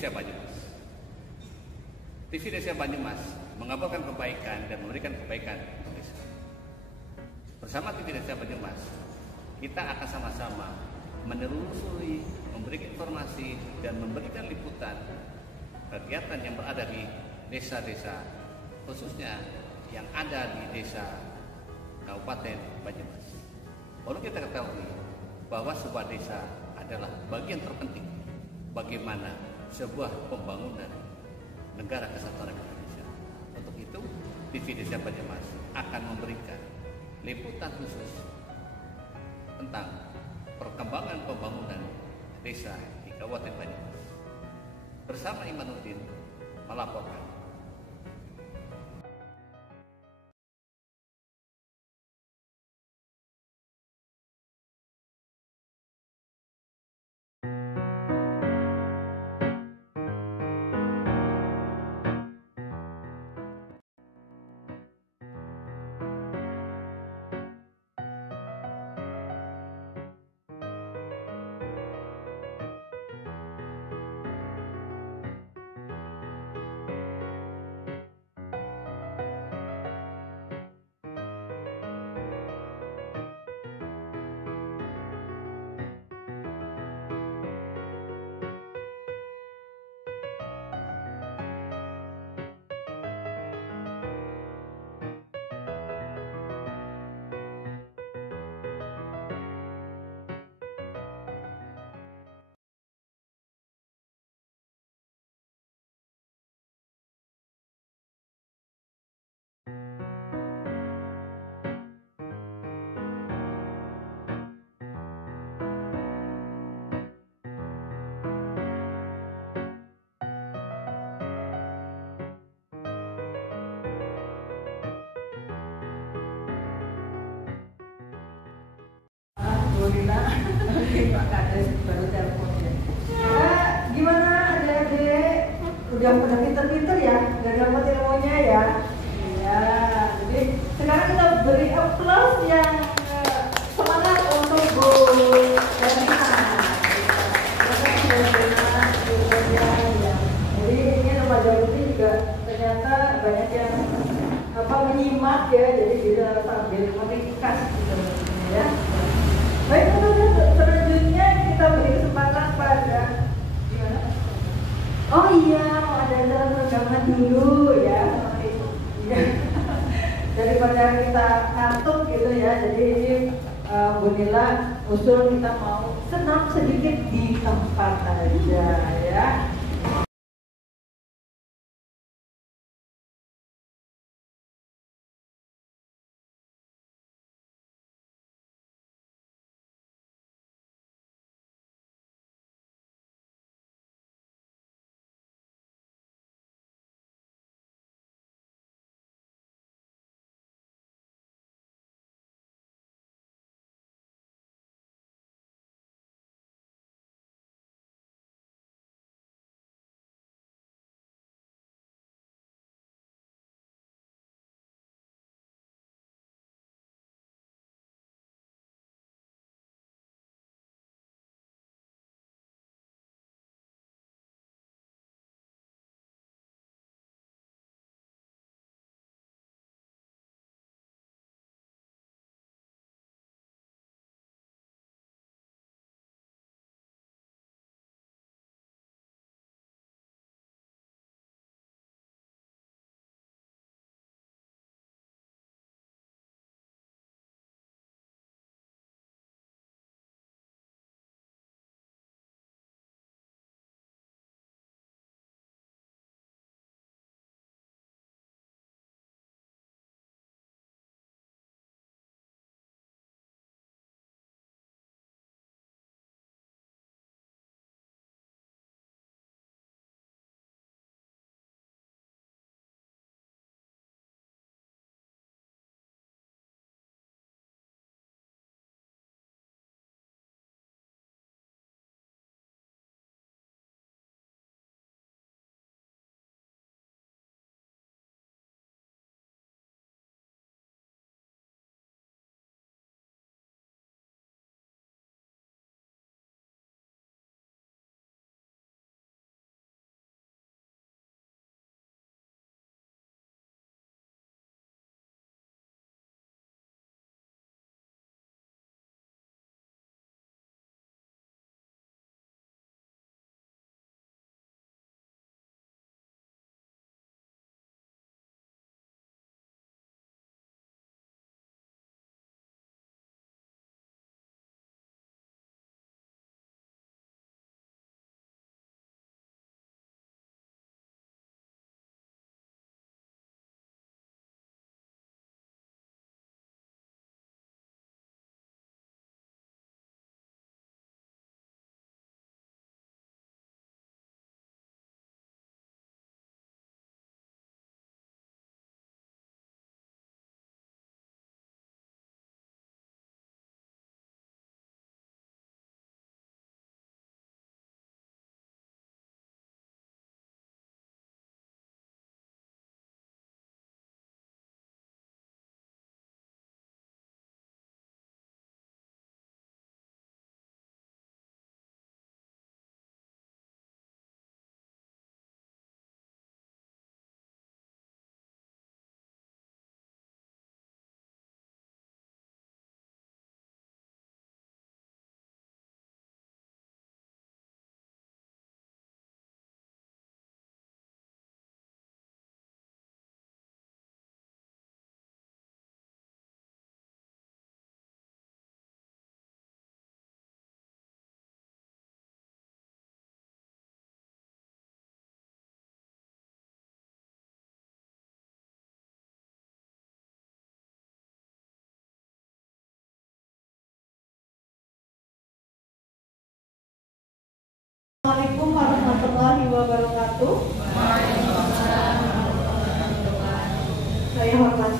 Desa Banyumas. TV Desa Banyumas mengabarkan kebaikan dan memberikan kebaikan untuk desa. Bersama TV Desa Banyumas, kita akan sama-sama menelusuri, memberikan informasi dan memberikan liputan kegiatan yang berada di desa-desa, khususnya yang ada di desa Kabupaten Banyumas. Perlu kita ketahui bahwa sebuah desa adalah bagian terpenting bagaimana sebuah pembangunan negara kesatuan Republik Indonesia. Untuk itu, TV Desa Banyumas akan memberikan liputan khusus tentang perkembangan pembangunan desa di Kabupaten Banyumas. Bersama Imanuddin melaporkan. Pak Kades baru telepon ya. Gimana adik-adik? Udah pada pinter-pinter ya? Udah dapat ilmunya ya? Iya. Jadi sekarang kita beri aplaus yang semangat untuk Bu Danina. Jadi ini Pak Jaluti juga ternyata banyak yang menyimak ya. Jadi bisa sambil meringkas gitu ya. Baik, selanjutnya kita beri kesempatan pada gimana? Oh iya, mau ada acara peregangan dulu ya. Daripada kita ngantuk gitu ya. Jadi ini Bu Nila usul kita mau senam sedikit di tempat aja ya.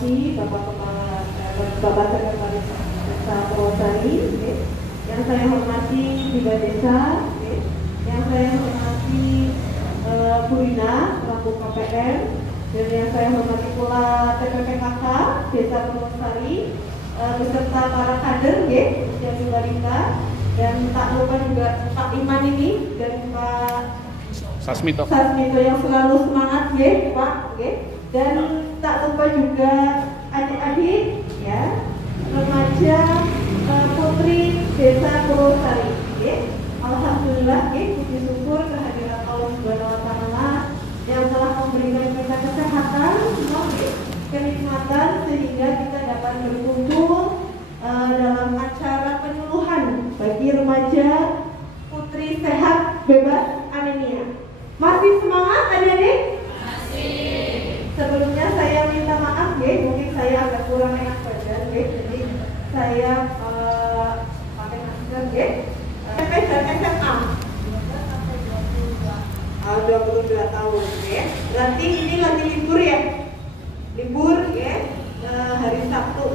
hormati Bapak Sekretaris Desa Purwosari, yang saya hormati Biba Desa, yang saya hormati Bu Rina selaku KPM, dan yang saya hormati pula TPPKK Desa Purwosari beserta para kader yang balita, dan tak lupa juga Pak Iman ini dan Pak Sasmito yang selalu semangat Pak, dan tak lupa juga adik-adik ya, remaja putri Desa Purwosari. Alhamdulillah, puji syukur kehadiran Allah Subhanahu wa Ta'ala yang telah memberikan kita kesehatan, kenikmatan sehingga kita dapat berkumpul dalam acara penyuluhan bagi remaja putri sehat bebas anemia. Masih semangat adik-adik? Masih. Sebelumnya saya minta maaf mungkin saya agak kurang enak badan jadi saya pakai masker SMP dan SMA 22 tahun Berarti ini lagi libur ya? Libur hari Sabtu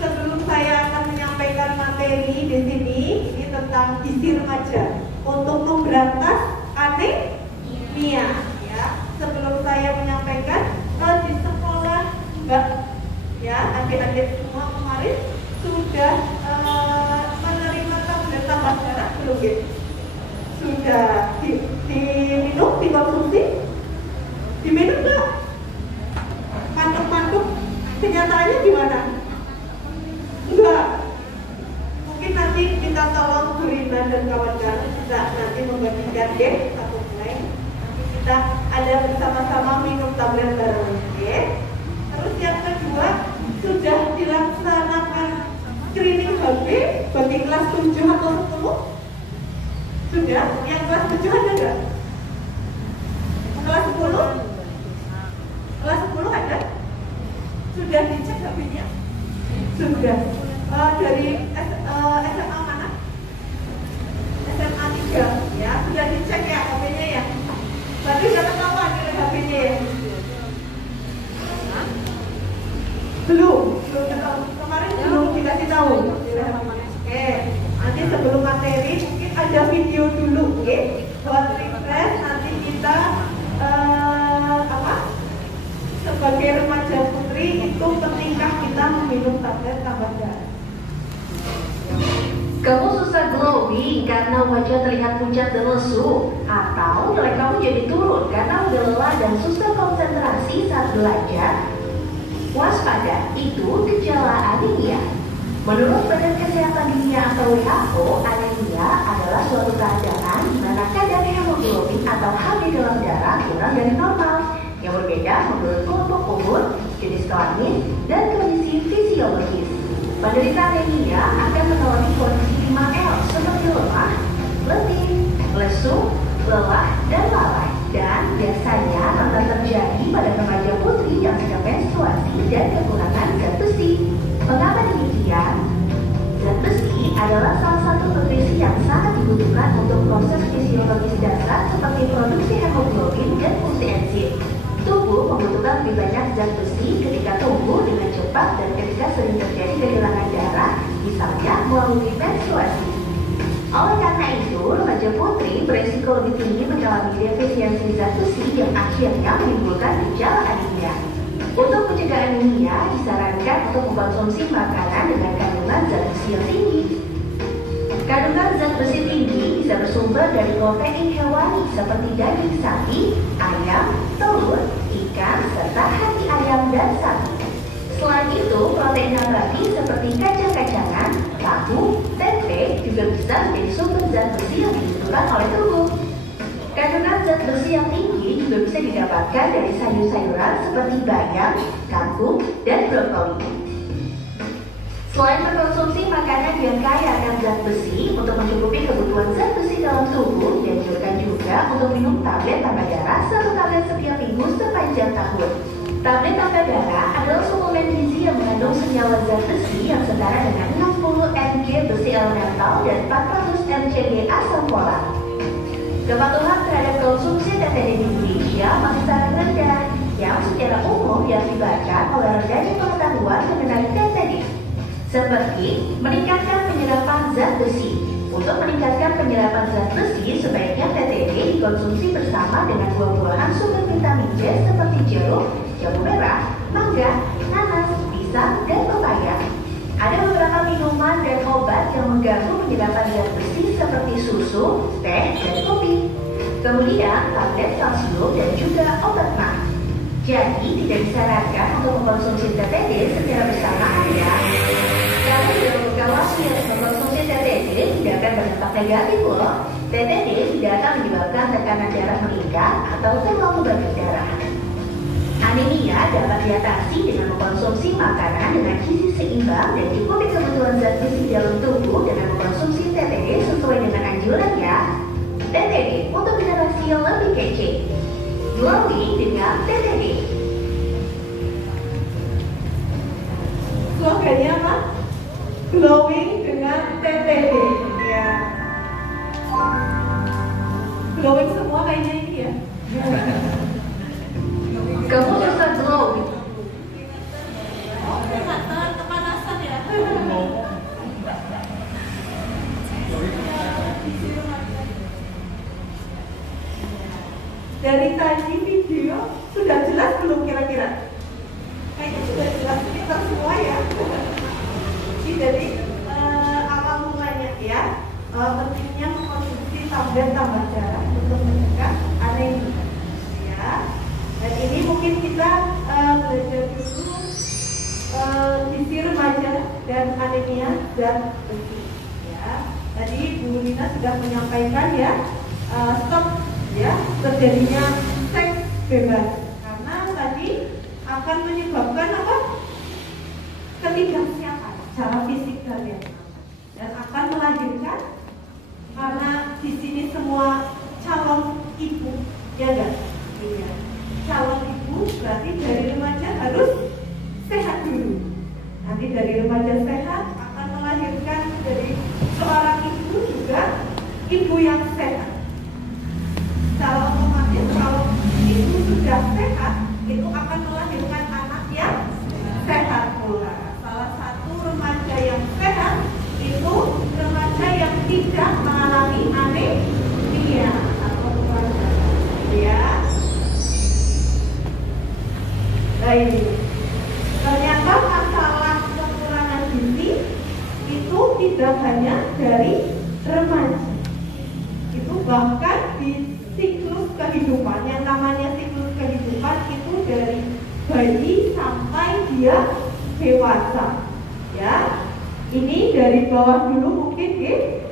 Sebelum saya akan menyampaikan materi di sini, ini tentang gizi remaja untuk memberantas anemia ya. Sebelum saya menyampaikan, di sekolah adik-adik semua kemarin sudah menerima tablet tambah darah belum Sudah diminum, dikonsumsi? Diminum nggak? Mantuk-mantuk kenyataannya gimana? Enggak. Mungkin nanti kita tolong Bu Rina dan kawan-kawan bisa nanti membagikan satu blank. Nanti kita ada bersama-sama minum tablet bareng. Terus yang kedua, sudah dilaksanakan screening HB bagi kelas 7 atau 10? Sudah? Yang kelas 7 ada nggak? Kelas 10? Kelas 10 ada? Sudah dicek HB-nya? Sudah. Dari SMA mana? SMA 3 ya, sudah dicek ya HP-nya ya. Berarti sudah ketahuan HP-nya ya. Belum ketahuan. Kemarin belum dikasih tahu. Oke, nanti sebelum materi mungkin ada video dulu, buat refresh. Nanti kita sebagai remaja putri itu pentingkah kita meminum tablet tambah darah. Kamu susah glowing karena wajah terlihat pucat dan lesu, atau nilai kamu jadi turun karena udah lelah dan susah konsentrasi saat belajar? Waspada, itu gejala anemia. Menurut Badan Kesehatan Dunia atau WHO, anemia adalah suatu keadaan di mana kadar hemoglobin atau HB dalam darah kurang dari normal, yang berbeda menurut kelompok umur, jenis kelamin, dan kondisi fisiologis. Penderita anemia akan mengalami kondisi 5L seperti lemah, letih, lesu, lelah, dan lalai. Dan biasanya akan terjadi pada remaja putri yang sedang menstruasi dan kekurangan zat besi. Mengapa demikian? Zat besi adalah salah satu nutrisi yang sangat dibutuhkan untuk proses fisiologis dasar seperti produksi hemoglobin dan fungsi enzim. Tubuh membutuhkan lebih banyak zat besi ketika tumbuh dengan cepat dan ketika sering terjadi kehilangan darah, misalnya melalui menstruasi. Oleh karena itu, remaja putri berisiko lebih tinggi mengalami defisiensi zat besi yang akhirnya menimbulkan gejala anemia. Untuk mencegah anemia, disarankan untuk mengkonsumsi makanan dengan kandungan zat besi yang tinggi. Kandungan zat besi tinggi bisa bersumber dari protein hewani seperti daging sapi, ayam, telur, ikan, serta hati ayam dan sapi. Selain itu, protein nabati seperti kacang-kacangan, tahu, tempe juga bisa menjadi sumber zat besi yang dibutuhkan oleh tubuh. Kandungan zat besi yang tinggi juga bisa didapatkan dari sayur-sayuran seperti bayam, kangkung, dan brokoli. Selain mengkonsumsi makanan yang kaya akan zat besi untuk mencukupi kebutuhan zat besi dalam tubuh, dianjurkan juga untuk minum tablet tambah darah 1 tablet setiap minggu sepanjang tahun. Tablet tambah darah adalah suplemen gizi yang mengandung senyawa zat besi yang setara dengan 60 mg besi elemental dan 400 mcg asam folat. Kepatuhan terhadap konsumsi TTD di Indonesia masih sangat rendah. yang secara umum yang dibaca oleh rendahnya pengetahuan mengenai TTD, seperti meningkatkan penyerapan zat besi. Untuk meningkatkan penyerapan zat besi, sebaiknya TTD dikonsumsi bersama dengan buah-buahan sumber vitamin C seperti jeruk, jambu merah, mangga, nanas, pisang, dan pepaya. Ada beberapa minuman dan obat yang mengganggu penyerapan zat besi seperti susu, teh, dan kopi. Kemudian tablet kalsium dan juga obat mah. Jadi tidak disarankan untuk mengkonsumsi TTD secara bersamaan ya. Kalau tidak berkhawatir mengkonsumsi TTD tidak akan berdampak negatif loh. TTD tidak akan menyebabkan tekanan darah meningkat atau terlalu banyak darah. Anemia dapat diatasi dengan mengkonsumsi makanan dengan gizi seimbang dan cukupi kebutuhan zat besi dalam tubuh dengan mengkonsumsi TTD sesuai dengan anjuran ya. TTD untuk generasi yang lebih kece. Glowing dengan TTD. Slogannya apa? Glowing dengan TTD. Ya. Glowing semua kayaknya ini ya. Kamu susah glowing. Oh, kelihatan kepanasan ya. Dari tadi video sudah jelas belum kira-kira? Kayaknya sudah jelas kita semua ya. Jadi awal mulanya ya, pentingnya mengkonsumsi tablet tambah darah untuk mencegah anemia. Ya. Dan ini mungkin kita belajar dulu gizi remaja dan anemia dan besi. Ya. Tadi Bu Lina sudah menyampaikan ya, stop ya terjadinya seks bebas karena tadi akan menyebabkan apa? Ketidaksiapan secara fisik dan akan melahirkan karena di sini semua calon ibu ya enggak? Iya. Calon ibu berarti dari remaja harus sehat dulu. Nanti dari remaja sehat akan melahirkan dari seorang ibu juga ibu yang sehat. Secara otomatis kalau ibu sudah sehat itu akan melahirkan anak yang sehat pula. Salah satu remaja yang sehat itu remaja yang tidak mengalami anemia atau kekurangan ya. Baik. Ternyata masalah kekurangan gizi itu tidak hanya dari remaja. Itu bahkan di siklus kehidupan, yang namanya siklus kehidupan itu dari bayi sampai dia dewasa ya. Ini dari bawah dulu mungkin di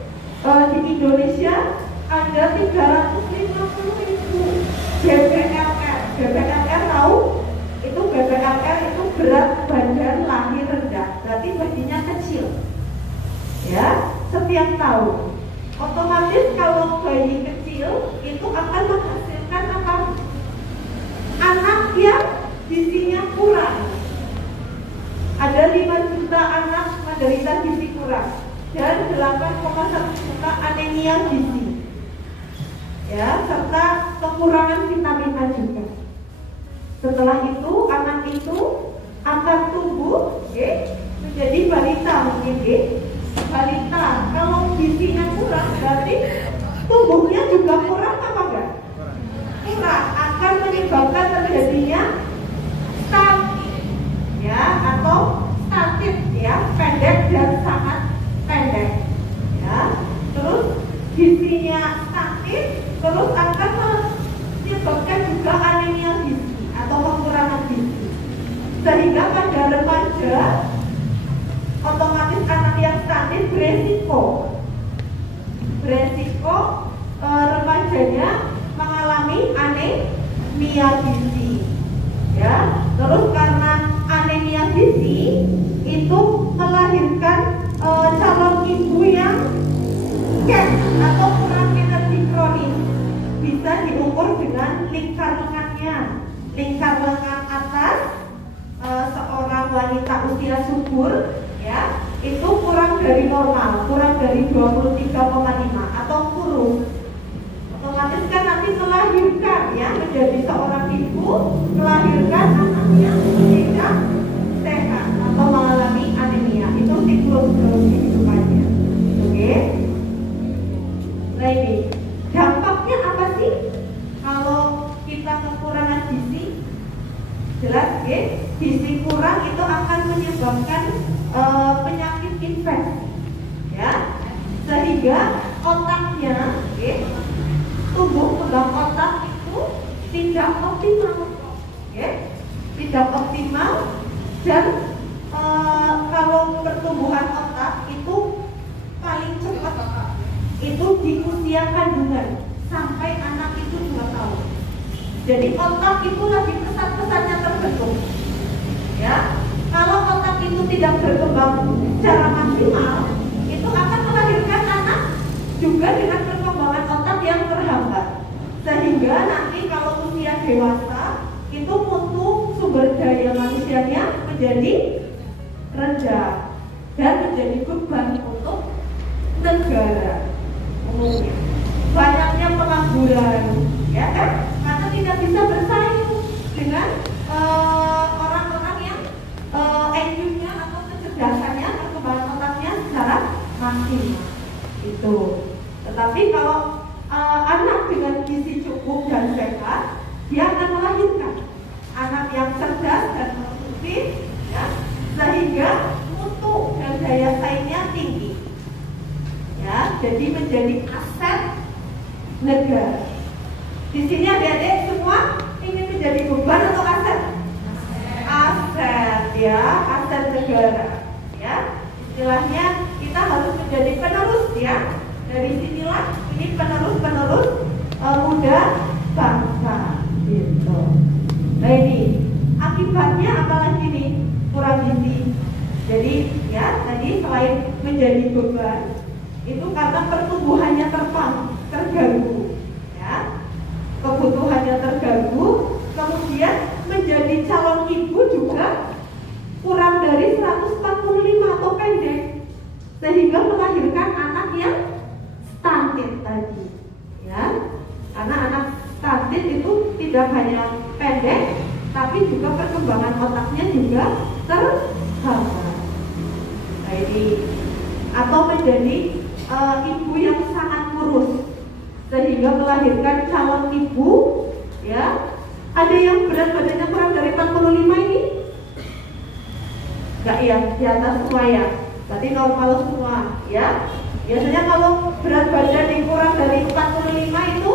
Indonesia ada 350.000 BBLR. BBLR tahu? Itu BBLR itu berat badan lahir rendah, berarti bayinya kecil ya, setiap tahun. Otomatis kalau bayi kecil itu akan menghasilkan apa? Anak yang gizinya kurang. Ada 5 juta anak menderita gizi kurang dan 8,1 juta anemia gizi. Ya, serta kekurangan vitamin A juga. Setelah itu anak itu akan tumbuh menjadi balita mungkin balita. Kalau gizinya kurang berarti tubuhnya juga kurang apa enggak? Kurang, akan menyebabkan terjadinya stunting ya, atau stunted ya, pendek dan sangat pendek ya. Terus gizinya stunted terus akan menyebabkan juga anemia gizi atau kekurangan gizi, sehingga pada remaja otomatis anak yang stunted beresiko remajanya mengalami anemia gizi ya. Terus karena anemia gizi itu melahirkan calon ibu yang CAP atau kurang energi kronis. Bisa diukur dengan lingkar lengannya. Lingkar lengan atas seorang wanita usia subur ya, itu kurang dari normal, kurang dari 23,5 atau kurus. Otomatis kan nanti melahirkan ya, menjadi seorang ibu melahirkan anak yang tidak sehat atau mengalami anemia. Itu siklus kehidupannya. Oke. Nah ini dampaknya apa sih kalau kita kekurangan gizi? Jelas ya, gizi kurang itu akan menyebabkan penyakit infeksi, ya, sehingga otaknya, tumbuh kembang otak itu tidak optimal, ya, tidak optimal dan kalau pertumbuhan otak itu paling cepat itu di usia kandungan sampai anak itu 2 tahun. Jadi otak itu lagi pesat-pesatnya terbentuk, ya. Kalau otak itu tidak berkembang secara maksimal, itu akan melahirkan anak juga dengan perkembangan otak yang terhambat, sehingga nanti kalau usia dewasa itu mutu sumber daya manusianya menjadi rendah dan menjadi beban untuk negara umumnya. Banyaknya pengangguran, ya kan? Karena tidak bisa bersaing dengan orang-orang yang IQ-nya atau kecerdasannya, perkembangan otaknya secara maksimal. Itu. Tetapi kalau anak dengan gizi cukup dan sehat, dia akan melahirkan anak yang cerdas dan produktif, ya, sehingga mutu dan daya saingnya tinggi, ya, jadi menjadi aset negara. Di sini adik-adik semua ingin menjadi beban atau aset? Aset, ya, aset negara, ya. Istilahnya kita harus menjadi penerus, ya. Dari sinilah ini penerus muda bangsa, gitu. Nah ini akibatnya apalagi nih? Kurang gizi. Jadi ya tadi selain menjadi beban, itu karena pertumbuhannya terganggu, ya, kebutuhannya terganggu, kemudian menjadi calon ibu juga kurang dari 145 atau pendek, sehingga melahirkan anak yang stunted tadi, ya. Karena anak stunted itu tidak hanya pendek, tapi juga perkembangan otaknya juga terhambat. Nah ini atau menjadi ibu yang sangat kurus sehingga melahirkan calon ibu, ya. Ada yang berat badannya kurang dari 45 ini? Enggak ya, di atas semua ya. Berarti normal semua, ya. Biasanya kalau berat badan yang kurang dari 45 itu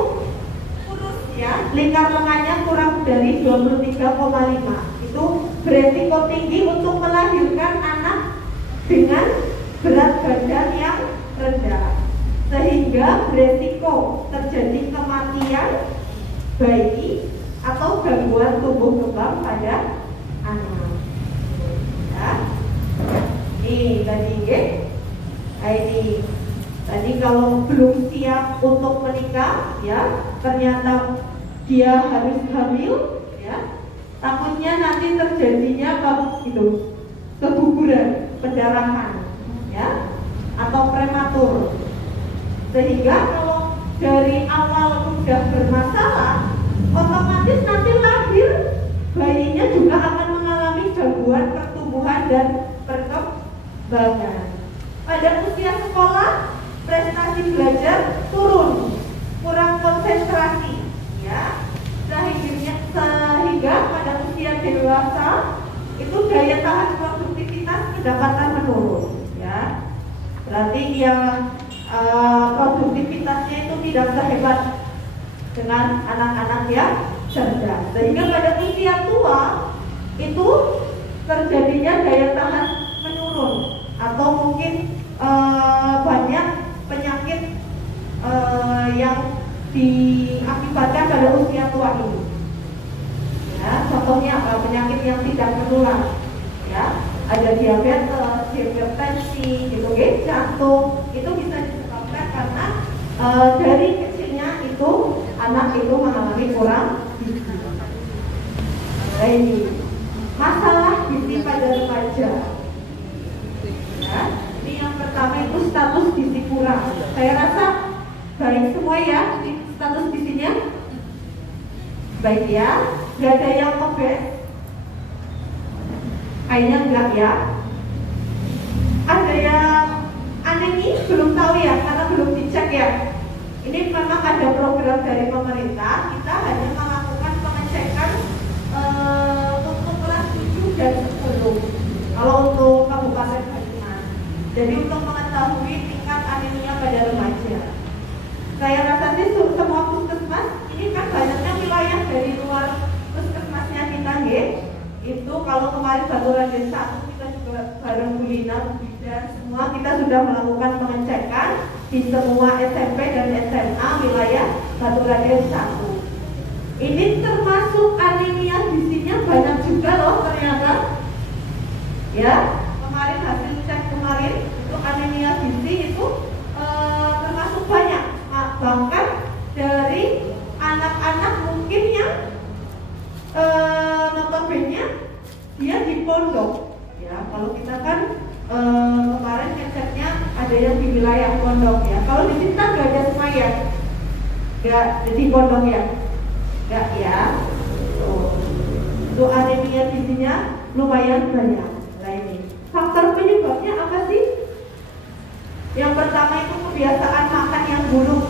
kurus, ya. Lingkar lengannya kurang dari 23,5. Itu beresiko tinggi untuk melahirkan anak dengan berat badan yang rendah, sehingga beresiko terjadi kematian bayi atau gangguan tumbuh kembang pada anak, ya. Ini tadi, ya. Nah, ini tadi kalau belum siap untuk menikah, ya, ternyata dia harus hamil, ya, takutnya nanti terjadinya gitu, keguguran, pendarahan, ya, atau prematur. Sehingga kalau dari awal sudah bermasalah, otomatis nanti lahir bayinya juga akan mengalami gangguan pertumbuhan dan perkembangan. Pada usia sekolah, prestasi belajar turun, kurang konsentrasi, ya. Sehingga pada usia dewasa itu daya tahan produktivitas kedapatan menurun, ya. Berarti dia produktivitasnya itu tidak sehebat dengan anak-anak yang cerdas. Sehingga pada usia tua itu terjadinya daya tahan menurun, atau mungkin banyak penyakit yang diakibatkan pada usia tua ini. Ya, contohnya apa? Penyakit yang tidak menular, ya. Ada diabetes, hipertensi, gitu, jantung, itu bisa disebabkan karena dari kecilnya itu anak itu mengalami kurang gizi. Nah ini masalah gizi pada remaja. Ya, ini yang pertama itu status gizi kurang. Saya rasa baik semua ya, status gizinya baik ya. Nggak ada yang obes? Kayaknya enggak ya. Ada yang aneh nih, belum tahu ya, karena belum dicek ya. Ini memang ada program dari pemerintah, kita hanya melakukan pengecekan untuk kelas 7 dan 10 kalau untuk Kabupaten Banyumas. Jadi untuk mengetahui tingkat anemia pada remaja. Saya rasa sih semua puskesmas, ini kan banyaknya wilayah dari luar puskesmasnya kita nggih. Itu kalau kemarin Baturangen 1 kita juga bareng Bu Lina, Bu Bidan, semua kita sudah melakukan pengecekan di semua SMP dan SMA wilayah Baturangen 1. Ini termasuk anemia gizinya banyak juga loh ternyata. Ya, kemarin hasil cek kemarin itu anemia gizi itu termasuk banyak. Bahkan dari anak-anak mungkin yang notabene dia di pondok ya. Kalau kita kan kemarin ngeceknya ada yang di wilayah pondok ya. Kalau di sini kan nggak ada Semayang, nggak di pondok ya, nggak ya. Itu anemia gizinya lumayan banyak. Nah ini faktor penyebabnya apa sih? Yang pertama itu kebiasaan makan yang buruk.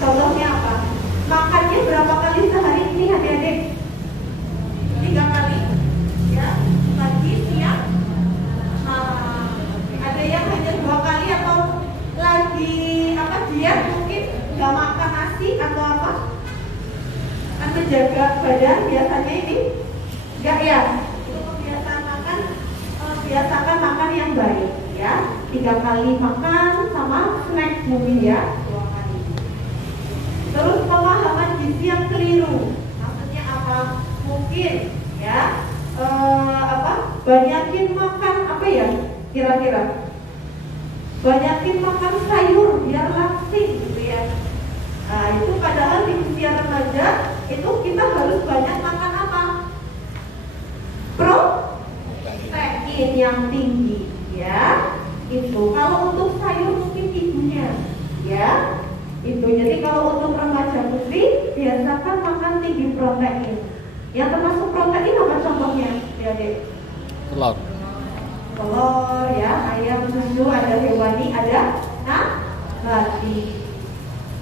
Contohnya apa? Makannya berapa kali sehari ini adik-adik? 3 kali ya, pagi, siang, malam. Ada yang hanya 2 kali atau lagi diet mungkin nggak makan nasi atau apa, kan menjaga badan biasanya ini enggak ya. Itu kebiasaan makan, biasakan makan yang baik ya, 3 kali makan sama snack mungkin ya, 2 kali. Terus pemahaman gizi yang keliru, maksudnya apa? Mungkin ya banyakin makan apa ya kira-kira, banyakin makan sayur biar langsing gitu ya. Nah itu padahal di usia remaja itu kita harus banyak makan apa? Protein yang tinggi ya. Itu kalau untuk sayur mungkin ibunya ya. Itu jadi kalau untuk remaja putri biasakan makan tinggi protein. Yang termasuk protein apa contohnya ya dek? Telur ya, ayam, susu, ada hewani, ada nabati.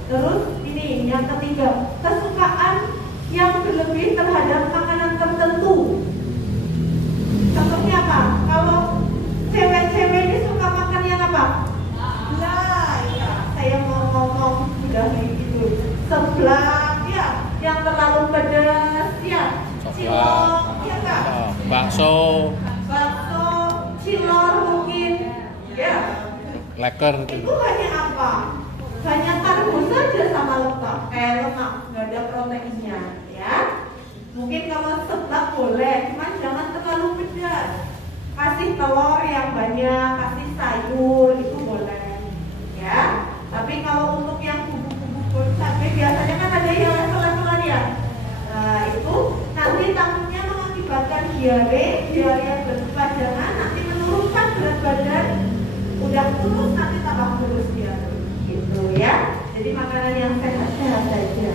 Terus ini yang ketiga, kesukaan yang berlebih terhadap makanan tertentu. Contohnya apa? Kalau cewek-cewek ini suka makan yang apa? Lah ya, saya mau ngomong sudah begitu. Seblak ya, yang terlalu pedas ya, cilok ya kak, bakso, cilor mungkin ya. leker. Itu hanya apa? Hanya karbo saja sama lemak, nggak ada proteinnya ya. Mungkin kalau seblak boleh, cuman jangan terlalu pedas. Kasih telur yang banyak, kasih sayur itu boleh ya. Tapi kalau untuk yang bubuk-bubuk cabai biasanya kan ada yang level-levelan ya. Nah itu nanti takutnya mengakibatkan diare berkepanjangan, nanti menurunkan berat badan, udah kurus nanti tambah kurus dia gitu ya. Jadi makanan yang sehat-sehat saja.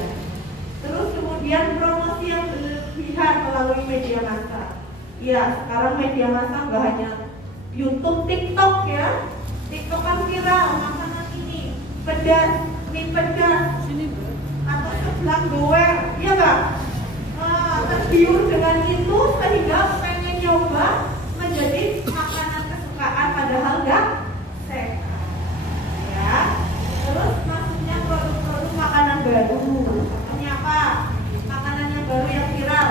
Terus kemudian promosi yang berlebihan melalui media massa. Ya sekarang media massa nggak hanya YouTube, TikTok ya. TikTok kan viral makanan ini pedas, mie pedas, atau seblak gower, ya nggak? Tergiur dengan itu sehingga pengen nyoba menjadi makanan kesukaan padahal nggak sehat ya. Terus masuknya produk-produk makanan baru. Contohnya apa? Makanan yang baru yang viral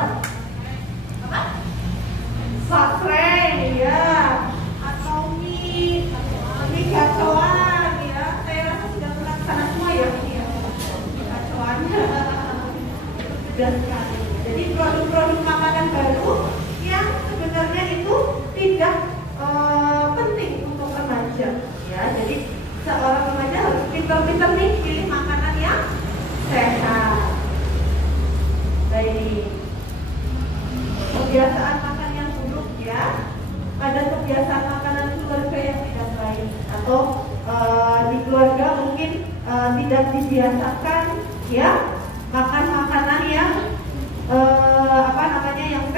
apa? Sakreng ya, atau mie gacoan ya. Saya rasa sudah pernah kesana semua ya ini ya, mie gacoan sudah sekali. Jadi produk-produk makanan baru yang sebenarnya itu tidak penting untuk remaja ya. Jadi seorang remaja harus pintar-pintar nih pilih makanan yang sehat. Baik. Kebiasaan makan yang buruk ya. Ada kebiasaan makanan keluarga yang tidak baik atau di keluarga mungkin tidak dibiasakan ya makan makanan yang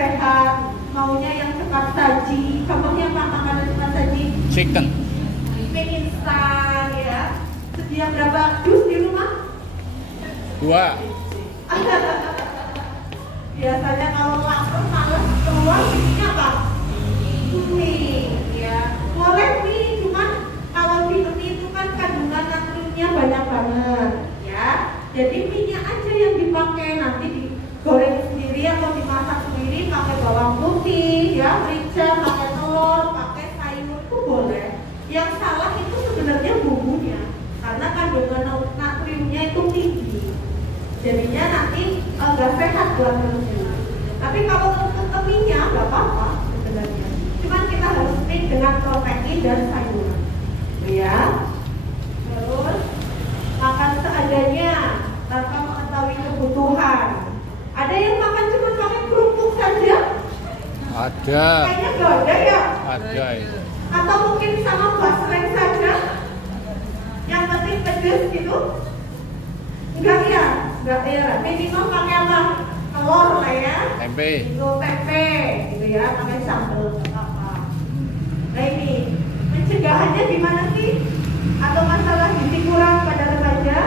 sehat, maunya yang cepat saji. Contohnya apa makanan cepat saji? Chicken. Mie instan ya. Sedia berapa dus di rumah? 2. Biasanya kalau lapar males keluar bikinnya apa? Mie ya. Boleh mie, cuman kalau di mie itu kan kandungan natriumnya banyak banget ya. Jadi mie-nya aja yang dipakai, nanti digoreng sendiri atau dimasak sendiri pakai bawang putih ya, merica, pakai telur, pakai sayur itu boleh. Yang salah itu sebenarnya bumbunya, karena kandungan natriumnya itu tinggi. Jadinya nanti nggak sehat buat manusia. Tapi kalau untuk mie-nya nggak apa-apa sebenarnya. Cuman kita harus mix dengan protein dan sayuran, ya. Terus makan seadanya tanpa mengetahui kebutuhan. Ada yang makan cuma pakai kerupuk saja? Ada. Kayaknya nggak ada ya? Ada itu. Atau mungkin sama basreng saja? Yang penting pedes gitu? Enggak ya? Enggak ya? Minimal pakai apa? Telur lah ya? Tempe. Itu tempe gitu ya, pakai sambal apa? Nah ini pencegahannya gimana sih? Atau masalah gizi kurang pada remaja?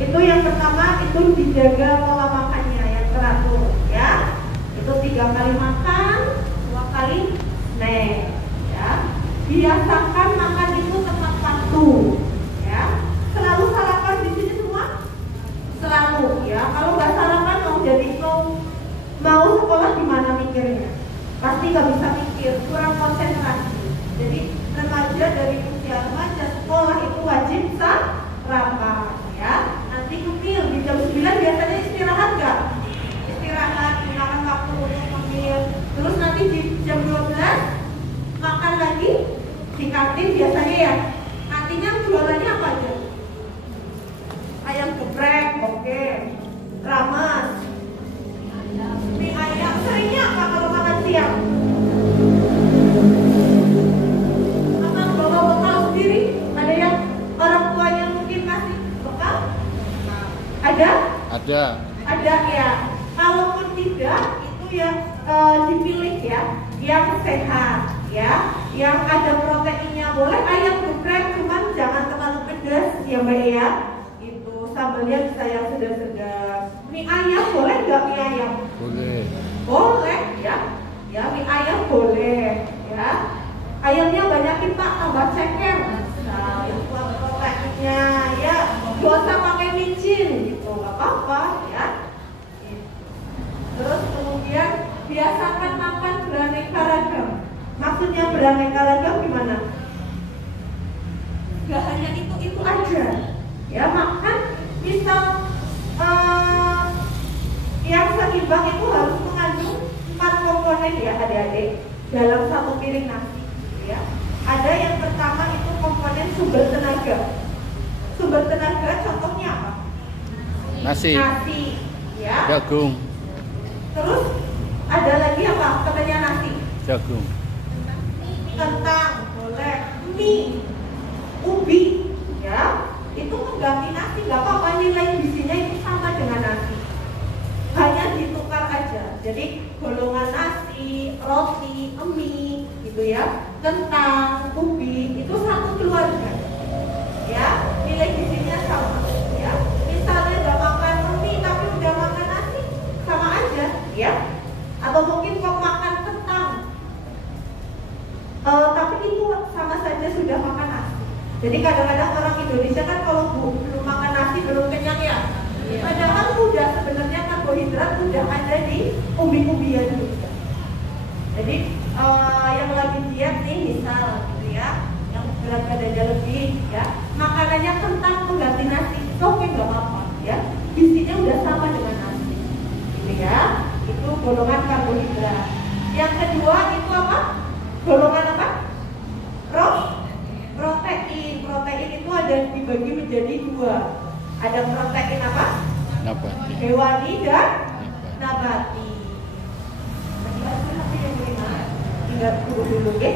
Itu yang pertama itu dijaga pola makannya yang teratur ya. Itu 3 kali makan, 2 kali snack ya. Biasakan makan itu tepat waktu ya. Selalu sarapan di sini semua? Selalu ya. Kalau nggak sarapan mau sekolah gimana mikirnya? Pasti nggak bisa mikir, kurang konsentrasi. Jadi remaja dari usia remaja sekolah itu wajib sarapan ya. Nanti kemil di jam 9 biasanya istirahat nggak? Istirahat, gunakan waktu untuk kemil. Terus nanti di jam 12 makan lagi di kantin biasanya ya. Kantinnya jualannya apa aja? Ayam geprek, oke. Rames, mie ayam. Seringnya apa kalau makan siang? Apa bawa bekal sendiri? Ada yang orang tuanya mungkin kasih bekal? Ada? Ada. Ada ya. Kalaupun tidak, itu yang dipilih ya, yang sehat ya, yang ada proteinnya. Boleh ayam geprek, cuman jangan terlalu pedas ya Mbak ya. Itu sambalnya bisa yang sedang-sedang. Mie ayam boleh nggak mie ayam? Boleh. Boleh ya. Ya mie ayam boleh ya. Ayamnya banyakin Pak, tambah ceker. Nah, itu proteinnya ya. Gak usah pakai micin gitu, nggak apa-apa ya. Terus kemudian biasakan makan beraneka ragam. Maksudnya beraneka ragam gimana? Gak hanya itu aja. Ya makan misal yang seimbang itu harus mengandung 4 komponen ya adik-adik dalam satu piring nasi ya. Ada yang pertama itu komponen sumber tenaga. Sumber tenaga contohnya apa? Nasi. Nasi ya. Jagung. Terus ada lagi apa? Katanya nasi. Jagung. Kentang boleh. Mie, ubi ya. Itu mengganti nasi, nggak apa-apa, nilai gizinya itu sama dengan nasi. Hanya ditukar aja. Jadi golongan nasi, roti, mie gitu ya. Kentang, ubi itu satu keluarga. Ya, nilai gizinya sama ya. Misalnya udah makan mie tapi udah makan nasi, sama aja ya. Atau mungkin kok makan kentang tapi itu sama saja sudah makan nasi. Jadi kadang-kadang orang Indonesia kan kalau belum makan nasi belum kenyang ya. Padahal udah sebenarnya karbohidrat udah ada di umbi-umbian juga. Jadi yang lagi diet nih misal gitu ya, yang berat badannya lebih ya, makanannya kentang mengganti nasi, oke nggak apa-apa ya. Gizinya udah sama dengan nasi, gitu ya. Itu golongan karbohidrat. Yang kedua itu apa? Golongan apa? Protein. Protein itu ada dibagi menjadi 2. Ada protein apa? Nabati. Hewani dan nabati. Tinggal dulu ya.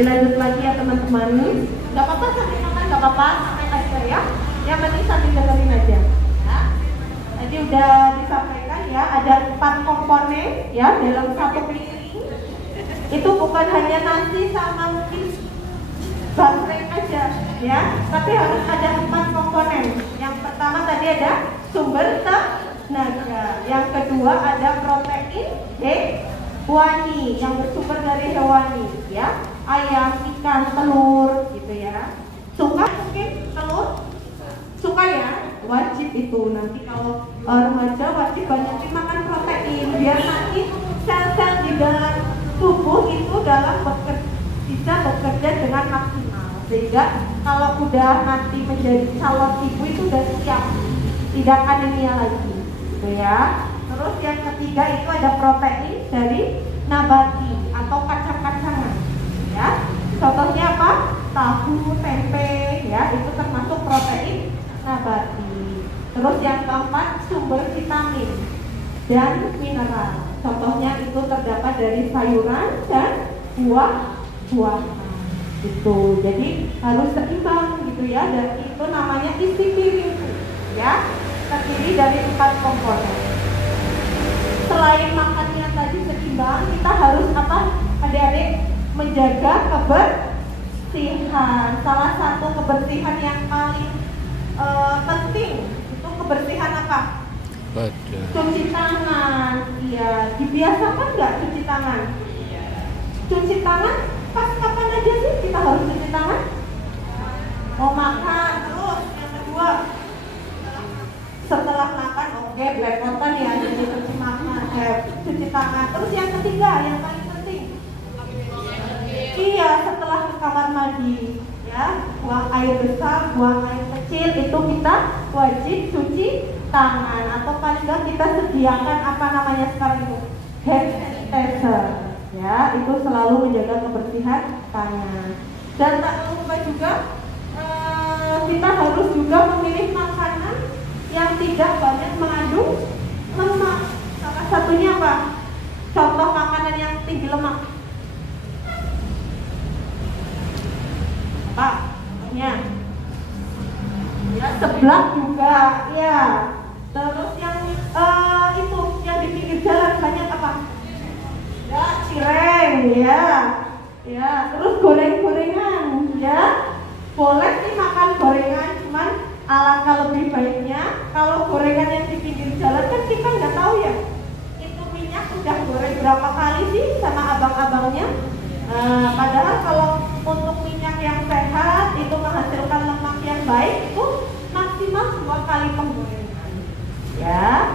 Dilanjut lagi ya teman-teman. Gak apa-apa sambil makan, gak apa-apa sampai aja ya. Yang penting sambil dengerin aja. Ya. Tadi udah disampaikan ya, ada 4 komponen ya dalam satu piring. Itu bukan hanya nasi sama mungkin basreng aja ya, tapi harus ada 4 komponen. Yang pertama tadi ada sumber tenaga. Yang kedua ada protein hewani yang bersumber dari hewani ya, ayam, ikan, telur gitu ya. Suka mungkin telur? Suka ya? Wajib itu nanti kalau remaja wajib banyakin makan protein biar nanti sel-sel di dalam tubuh itu bisa bekerja dengan maksimal, sehingga kalau udah nanti menjadi calon ibu itu udah siap, tidak anemia lagi gitu ya. Terus yang ketiga itu ada protein dari nabati atau kacang-kacangan ya. Contohnya apa? Tahu, tempe ya, itu termasuk protein nabati. Terus yang keempat sumber vitamin dan mineral. Contohnya itu terdapat dari sayuran dan buah-buahan gitu. Jadi harus seimbang gitu ya, dan itu namanya isi piring ya, terdiri dari 4 komponen. Selain makannya tadi seimbang, kita harus apa adik-adik? Menjaga kebersihan. Salah satu kebersihan yang paling penting itu kebersihan apa? Cuci tangan. Iya, dibiasakan nggak cuci tangan? Cuci tangan pas kapan aja sih kita harus cuci tangan? Mau makan. Terus yang kedua setelah makan, oke, belepotan ya, jadi cuci makan, cuci tangan. Terus yang ketiga yang paling penting, iya, setelah ke kamar mandi ya, buang air besar, buang air kecil, itu kita wajib cuci tangan, atau paling nggak kita sediakan apa namanya sekarang itu, hand sanitizer ya, itu selalu menjaga kebersihan tangan. Dan tak lupa juga kita harus juga memilih makanan yang tidak banyak mengandung lemak. Salah satunya apa? Contoh makanan yang tinggi lemak apa? Contohnya ya, seblak juga ya. Terus yang itu yang di pinggir jalan banyak apa? Ya, cireng ya. Ya, terus goreng-gorengan ya. Boleh sih makan gorengan, cuman alangkah lebih baiknya kalau gorengan yang di pinggir jalan kan kita nggak tahu ya, itu minyak udah goreng berapa kali sih sama abang-abangnya. Padahal kalau untuk minyak yang sehat itu menghasilkan lemak yang baik itu maksimal 2 kali penggorengan ya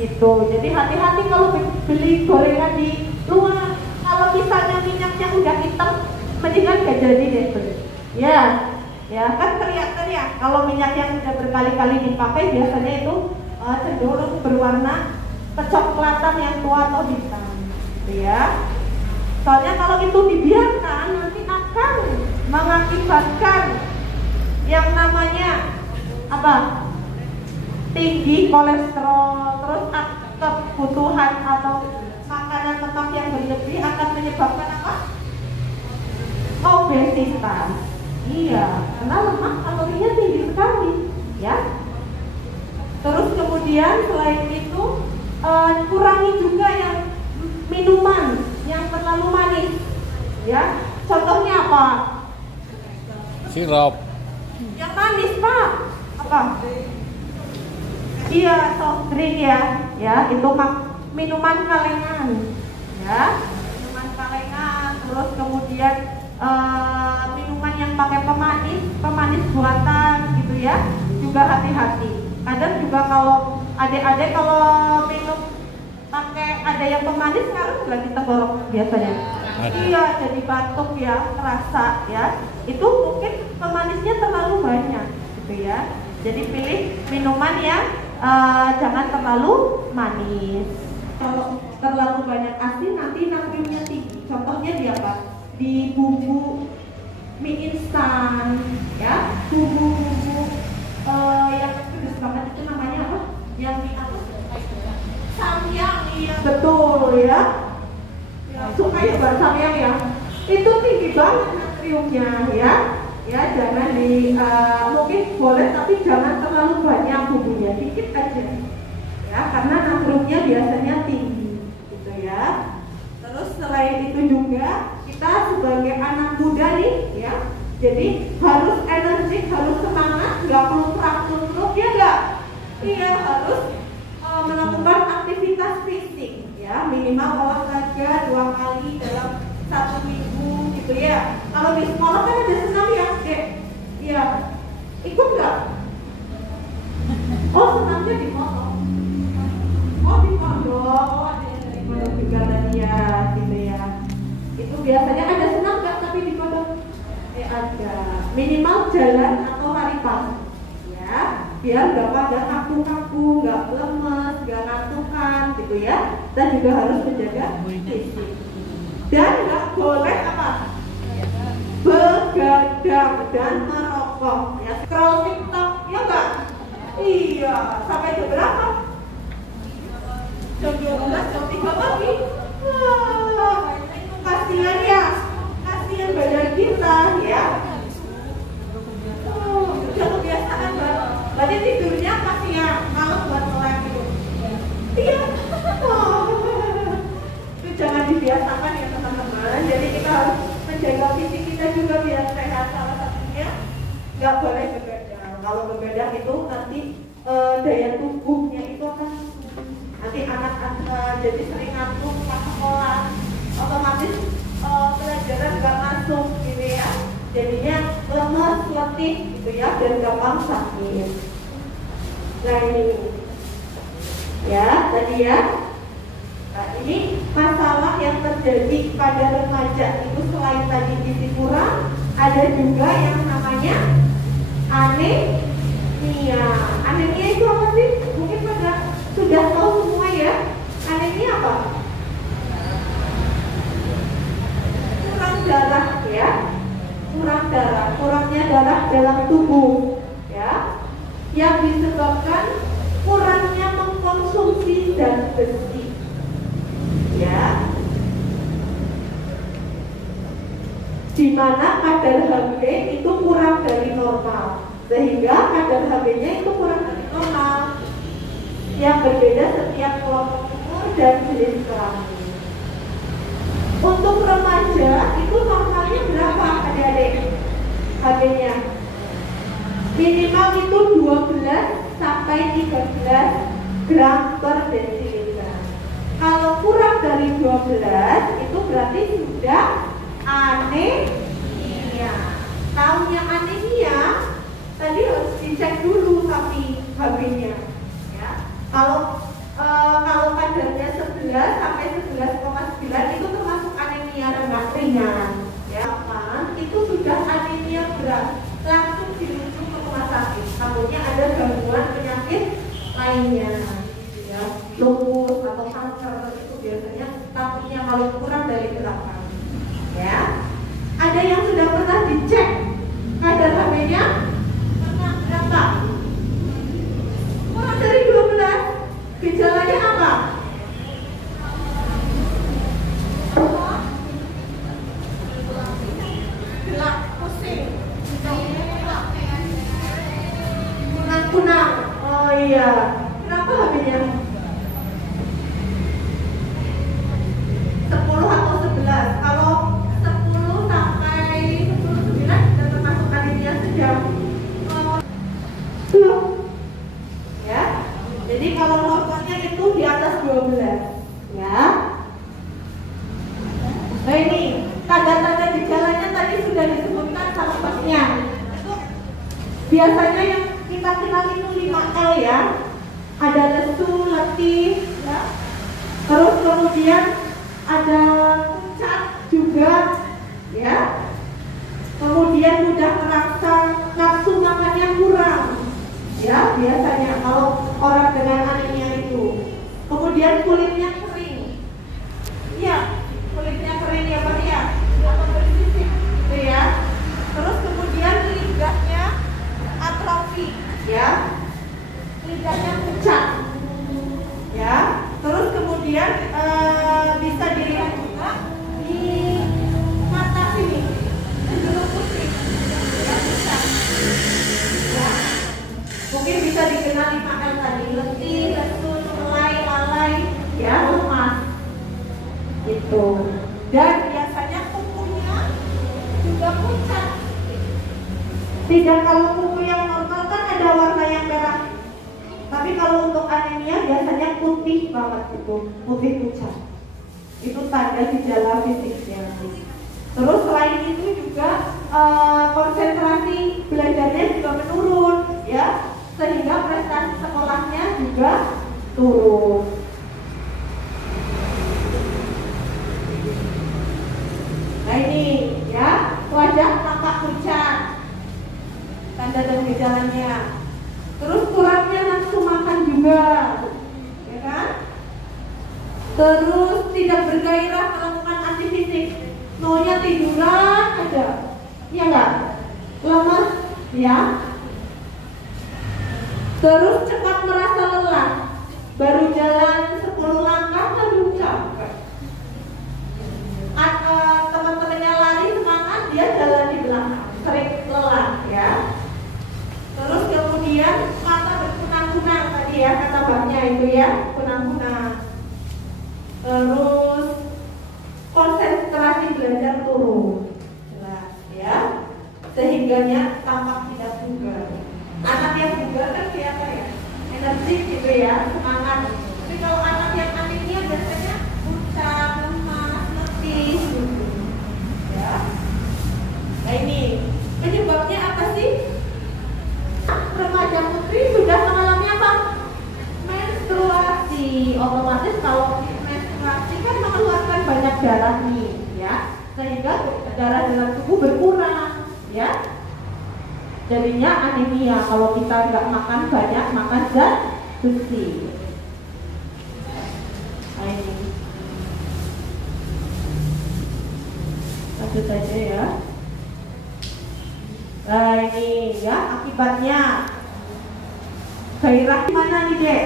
gitu. Jadi hati-hati kalau beli gorengan di luar. Kalau misalnya minyaknya udah hitam, mendingan gak jadi deh beli ya. Ya kan kelihatan ya, kalau minyak yang sudah berkali-kali dipakai biasanya itu cenderung berwarna kecoklatan yang tua atau hitam gitu ya. Soalnya kalau itu dibiarkan nanti akan mengakibatkan yang namanya apa? Tinggi kolesterol, terus kebutuhan atau makanan lemak yang berlebih akan menyebabkan apa? Obesitas. Iya, karena lemak kalorinya tinggi sekali, ya. Terus kemudian selain itu kurangi juga yang minuman yang terlalu manis, ya. Contohnya apa? Sirup. Yang manis Pak, apa? Iya, soft drink ya, itu minuman kalengan, ya. Minuman kalengan, terus kemudian minuman yang pakai pemanis buatan gitu ya, juga hati-hati. Kadang juga kalau adik-adik kalau minum pakai ada yang pemanis sekarang lagi tenggorok biasanya. Iya, jadi batuk ya, terasa ya. Itu mungkin pemanisnya terlalu banyak gitu ya. Jadi pilih minuman yang jangan terlalu manis. Kalau bumbu mie instan, ya, bumbu-bumbu yang pedas banget itu namanya apa? Yang mie apa? Samyang, iya betul ya. Suka ya Mbak samyang ya. Itu tinggi banget natriumnya ya. Ya jangan mungkin boleh tapi jangan terlalu banyak bumbunya, dikit aja. Ya karena natriumnya biasanya tinggi, gitu ya. Terus selain itu juga kita sebagai anak muda nih ya, jadi harus energik, harus semangat, nggak perlu peluk ya nggak? Iya harus melakukan aktivitas fisik ya, minimal olahraga 2 kali dalam 1 minggu gitu ya. Kalau di sekolah kan ada senam ya, Dek? Iya, ikut nggak? Oh senamnya di pondok. Oh di pondok, oh ada yang dari pondok juga tadi ya, gitu ya. Itu biasanya ada senam nggak tapi di pondok? Ada. Minimal jalan atau lari pagi ya, biar nggak pada kaku-kaku, nggak lemes, nggak ngantukan gitu ya. Dan juga harus menjaga fisik. Dan nggak boleh apa? Begadang dan merokok ya. Scroll TikTok ya nggak? Iya, sampai jam berapa? Jam 12, jam 3 pagi. Wah, kasihan ya, kasihan badan kita ya. Udah kebiasaan banget. Berarti tidurnya pasti ya malam buat melek gitu. Iya. Itu jangan dibiasakan ya teman-teman. Jadi kita harus menjaga fisik kita juga biar sehat. Salah satunya nggak boleh begadang. Kalau begadang itu nanti daya tubuhnya itu akan nanti anak-anak jadi sering ngantuk pas sekolah, otomatis pelajaran nggak masuk gitu ya. Jadinya lemas, letih gitu ya, dan gampang sakit. Nah ini ya tadi ya. Nah ini masalah yang terjadi pada remaja itu selain tadi gizi kurang, ada juga yang namanya anemia. Anemia itu apa sih? Mungkin pada sudah tahu semua ya. Anemia apa? Kurang darah ya. Kurang darah, kurangnya darah dalam tubuh ya, yang disebabkan kurangnya mengkonsumsi zat besi ya, di mana kadar Hb itu kurang dari normal, sehingga kadar Hb-nya itu kurang dari normal, yang berbeda setiap kelompok umur dan jenis kelamin. Untuk remaja itu normalnya berapa adik-adik? Hb-nya minimal itu 12 sampai 13 gram per desiliter. Kalau kurang dari 12 itu berarti sudah anemia. Taunya anemia tadi harus dicek dulu tapi Hb-nya ya. Kalau kadarnya 11 sampai 11,9 itu termasuk anemia ringan ya. Itu sudah anemia berat, langsung dirujuk ke rumah sakit. Takutnya ada gangguan penyakit lainnya ya, lupus atau kanker itu biasanya. Tapi kalau kurang dari 8 ya. Ada yang sudah pernah dicek kadar Hb-nya? Pernah berapa? Kurang dari 12. Gejalanya apa? Gelap, pusing, kunang-kunang. Oh iya. Kenapa Hb-nya? 10 atau 11. Kalau 10 sampai 10-9 sudah termasuk anemia sedang. Ya. Jadi kalau normalnya itu di atas 12 ya. Nah ini tanda-tanda gejalanya tadi sudah disebutkan sama pasnya. Itu biasanya yang kita kenal itu 5L ya. Ada lesu, letih ya. Terus kemudian ada pucat juga ya. Kemudian mudah merasa nafsu makannya kurang ya, biasanya kalau orang dengan anemia itu. Kemudian kulitnya kering ya, kulitnya kering ya Pak ya, atau bersisik dan biasanya kukunya juga pucat. Tidak, kalau kuku yang normal kan ada warna yang merah, tapi kalau untuk anemia biasanya putih banget, itu putih pucat. Itu tanda gejala fisiknya. Terus selain itu juga konsentrasi belajarnya juga menurun, ya, sehingga prestasi sekolahnya juga turun. Nah ini ya, wajah tampak pucat, tanda dan gejalanya. Terus kurangnya nafsu makan juga, ya kan? Terus tidak bergairah melakukan aktivitas, maunya tiduran aja, ya enggak? Lemah, ya. Terus cepat merasa lelah, baru jalan 10 langkah lalu capek. Teman-temannya lari semangat, dia jalan di belakang, sering lelah, ya. Terus kemudian mata berkunang-kunang tadi ya, kata babnya itu ya, kunang-kunang. Terus konsentrasi belajar turun, jelas ya, sehingganya tampak tidak bugar. Anak yang bugar kan kelihatan ya, energik gitu ya, semangat. Tapi kalau anak yang anemia biasanya pucat, lemas, letih gitu. Ya. Nah ini penyebabnya apa sih? Remaja putri sudah mengalami apa? Menstruasi. Otomatis kalau menstruasi kan mengeluarkan banyak darah nih, ya, sehingga darah dalam tubuh berkurang, ya. Jadinya anemia kalau kita nggak makan banyak, makan zat besi. Nah ini, lanjut aja ya. Nah ini ya akibatnya. Gairah mana nih dek?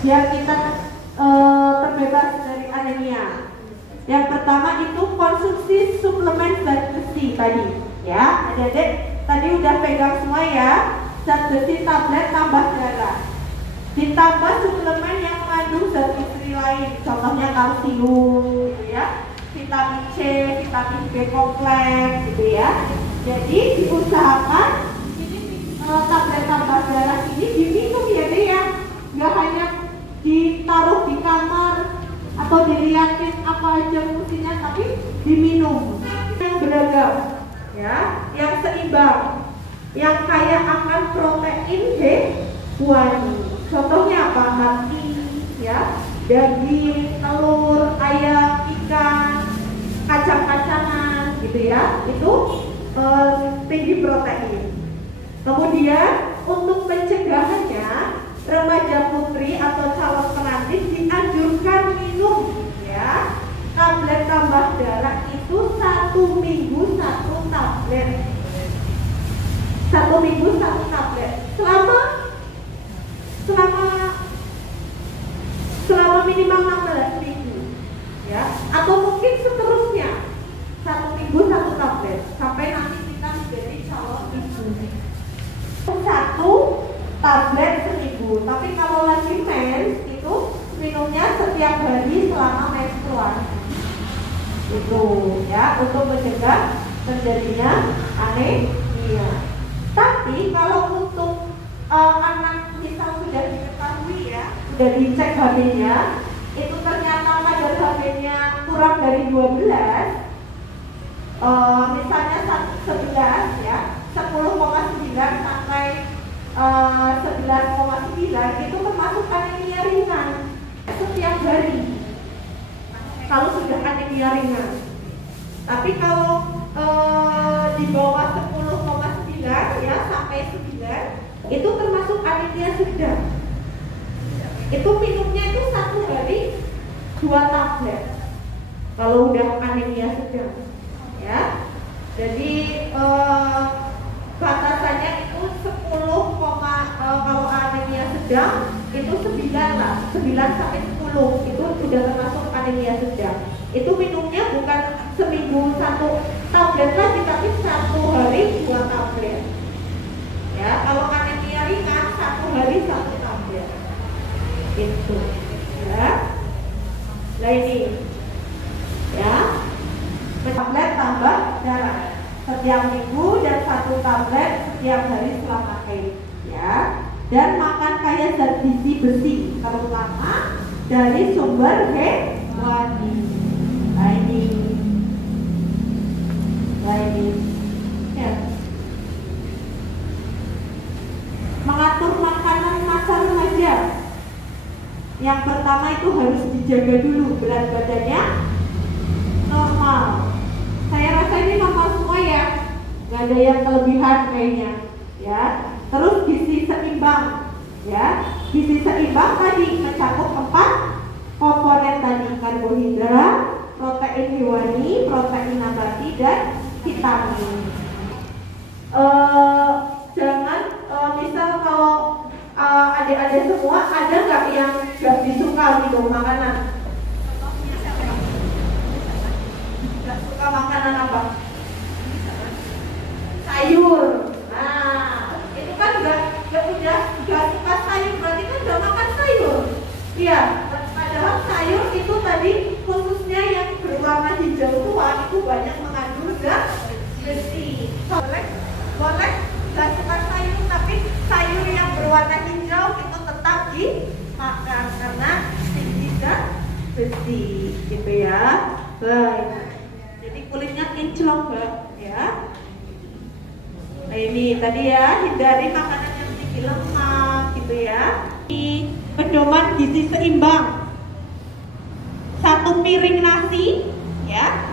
Biar kita terbebas dari anemia. Yang pertama itu konsumsi suplemen zat besi tadi, ya. Adik-adik tadi udah pegang semua ya. Zat besi tablet tambah darah. Ditambah suplemen yang mengandung zat besi lain, contohnya kalsium, gitu ya. Vitamin C, vitamin B kompleks, gitu ya. Jadi diusahakan tablet tambah darah ini diminum ya deh ya, nggak hanya ditaruh di kamar atau dilihatin apa aja fungsinya, tapi diminum yang beragam, ya, yang seimbang, yang kaya akan protein hewani. Contohnya apa? Hati, ya, daging, telur, ayam, ikan, kacang-kacangan, gitu ya. Itu tinggi protein. Kemudian untuk pencegahannya, remaja putri atau calon pengantin dianjurkan minum ya tablet tambah darah itu 1 minggu 1 tablet. 1 minggu 1 tablet selama minimal 16 minggu ya, atau mungkin seterusnya 1 minggu 1 tablet sampai nanti kita menjadi calon ibu. 1 tablet seminggu, tapi kalau lagi mens itu minumnya setiap hari selama menstruasi. Itu ya, untuk mencegah terjadinya anemia. Tapi kalau untuk anak misal sudah diketahui ya, sudah dicek HB-nya, itu ternyata kadar HB-nya kurang dari 12, misalnya 11 ya, 10,9 sampai 11,9 itu termasuk anemia ringan setiap hari kalau sudah anemia ringan. Tapi kalau di bawah 10,9 ya sampai 9 itu termasuk anemia sedang. Itu minumnya itu 1 hari 2 tablet kalau udah anemia sedang ya. Jadi batasannya itu 10, kalau anemia sedang itu 9 lah, 9 sampai 10 itu sudah termasuk anemia sedang. Itu minumnya bukan seminggu 1 tablet lagi, tapi 1 hari 2 tablet. Ya, kalau anemia ringan 1 hari 1 tablet. Itu. Ya. Nah ini. Ya. tablet tambah darah setiap minggu dan 1 tablet setiap hari selama haid, ya. Dan makan kaya zat gizi besi, terutama dari sumber hewani. Nah ini, ya. Mengatur makanan masa remaja. Yang pertama itu harus dijaga dulu berat badannya normal. Saya rasa ini normal semua ya, nggak ada yang kelebihan kayaknya, ya. Terus gizi seimbang, ya. Gizi seimbang tadi mencakup 4 komponen tadi: karbohidrat, protein hewani, protein nabati, dan vitamin. Jangan misal kalau adik-adik semua ada nggak yang gak disuka gitu makanan? Gak suka makanan apa? Sayur. Nah, itu kan udah gak suka sayur, berarti kan gak makan sayur. Iya, padahal sayur itu tadi khususnya yang berwarna hijau tua itu banyak mengandung zat besi. Boleh gak suka sayur, tapi sayur yang berwarna hijau itu tetap dimakan karena tinggi zat besi, gitu ya. Baik. Jadi kulitnya kinclong, Mbak, ya. Nah ini tadi ya, hindari makanan yang tinggi lemak, gitu ya. Pedoman gizi seimbang. 1 piring nasi, ya.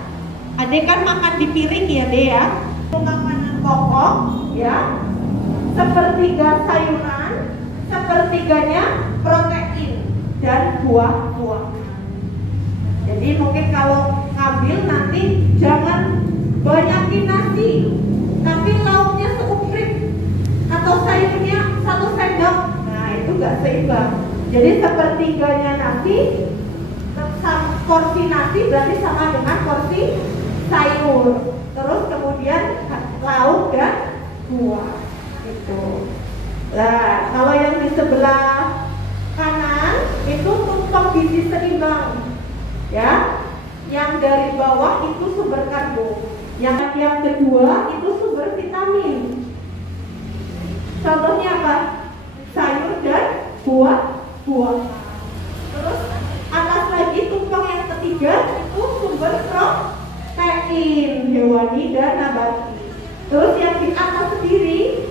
Adek kan makan di piring ya, Dek ya. Makanan pokok, ya. 1/3 sayuran, 1/3-nya protein dan buah-buahan. Jadi mungkin kalau ngambil nanti jangan banyakin nasi, tapi lauknya seuprit atau sayurnya 1 sendok. Nah itu gak seimbang. Jadi 1/3-nya nasi, porsi nasi berarti sama dengan porsi sayur. Terus kemudian lauk dan buah. Itu. Nah, kalau yang di sebelah kanan itu tumpang gizi seimbang, ya. Yang dari bawah itu sumber karbo. Yang kedua itu sumber vitamin. Contohnya apa? Sayur dan buah. Terus atas lagi tumpang yang ketiga itu sumber protein hewani dan nabati. Terus yang di atas sendiri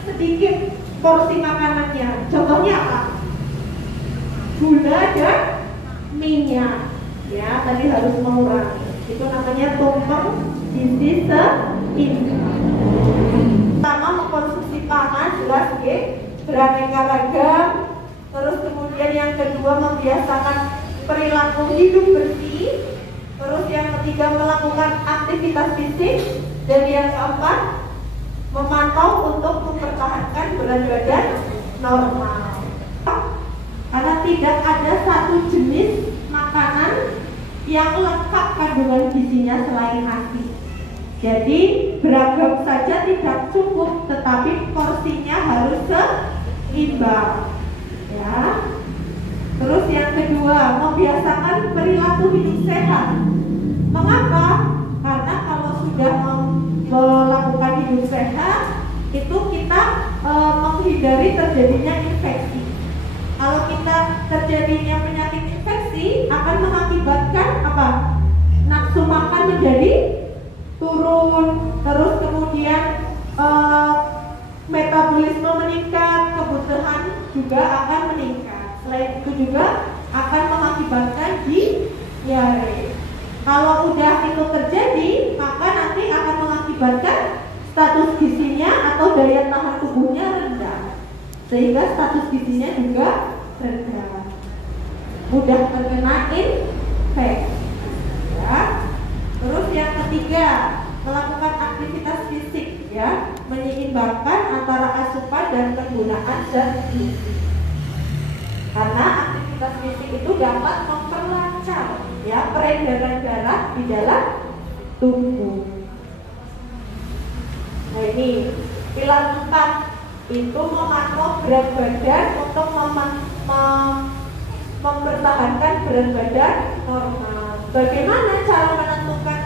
sedikit porsi makanannya. Contohnya apa? Gula dan minyak. Ya, tadi harus mengurangi. Itu namanya tumpang gizi seimbang. Pertama mengkonsumsi pangan jelas ya, beraneka ragam. Terus kemudian yang kedua membiasakan perilaku hidup bersih. Terus yang ketiga melakukan aktivitas fisik. Dan yang keempat memantau untuk mempertahankan berat badan normal. Karena tidak ada satu jenis makanan yang lengkap kandungan gizinya selain nasi. Jadi beragam saja tidak cukup, tetapi porsinya harus seimbang. Ya. Terus yang kedua membiasakan perilaku hidup sehat. Mengapa? Karena kalau sudah melakukan hidup sehat itu kita menghindari terjadinya infeksi. Kalau kita terjadinya penyakit infeksi akan mengakibatkan apa? Nafsu makan menjadi turun, terus kemudian metabolisme meningkat, kebutuhan juga akan meningkat. Selain itu juga akan mengakibatkan diare. Kalau udah itu terjadi, maka nanti akan mengakibatkan status gizinya atau daya tahan tubuhnya rendah, sehingga status gizinya juga rendah, mudah terkena infeksi. Ya. Terus yang ketiga, melakukan aktivitas fisik, ya, menyeimbangkan antara asupan dan penggunaan zat gizi. Karena aktivitas fisik itu dapat memperlancar, ya, peredaran darah di dalam tubuh. Nah ini pilar 4 itu memantau berat badan untuk mempertahankan berat badan normal. Bagaimana cara menentukan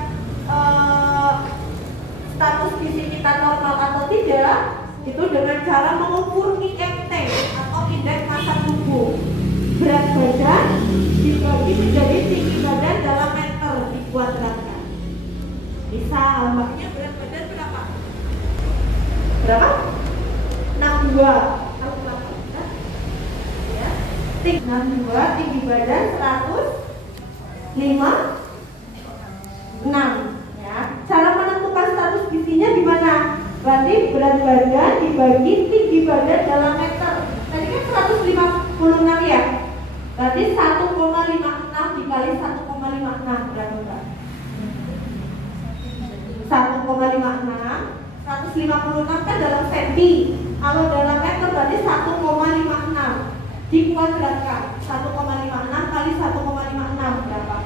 itu dengan cara mengukur IMT atau indeks massa tubuh. Berat badan dibagi menjadi tinggi badan dalam meter dikuadratkan. Misal makanya berat badan berapa? Berapa? 62. Ya. 62, tinggi badan 156. Ya. Cara menentukan status gizinya gimana? Berarti berat badan dibagi tinggi badan dalam meter. Tadi kan 156 ya. Berarti 1,56 dikali 1,56 berapa? 1,56. 156 kan dalam senti. Kalau dalam meter berarti 1,56 dikuadratkan. 1,56 kali 1,56 berapa?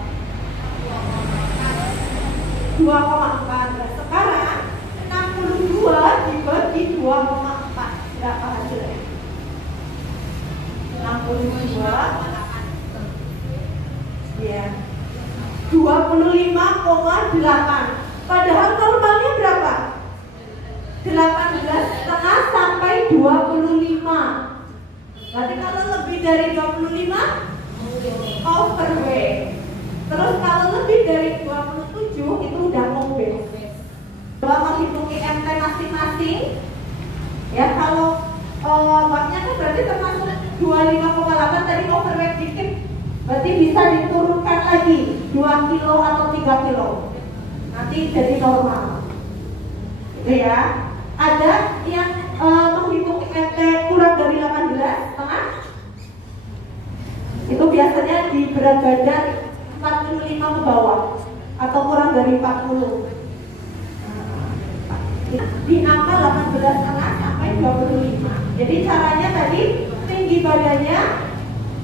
2,4. Nah, sekarang 62 dibagi 2,4 berapa hasilnya? 62 ya 25,8. Padahal normalnya berapa? 18,5 sampai 25. Berarti kalau lebih dari 25 overweight. Terus kalau lebih dari 27 itu udah obes. Coba menghitung IMT masing-masing. Ya kalau waknya kan berarti termasuk 25,8 tadi overweight dikit. Berarti bisa diturunkan lagi 2 kilo atau 3 kilo. Nanti jadi normal. Gitu ya. Ada yang menghitung IMT kurang dari 18,5. Itu biasanya di berat badan 45 ke bawah atau kurang dari 40. Di angka 18,5 sampai 25. Jadi caranya tadi tinggi badannya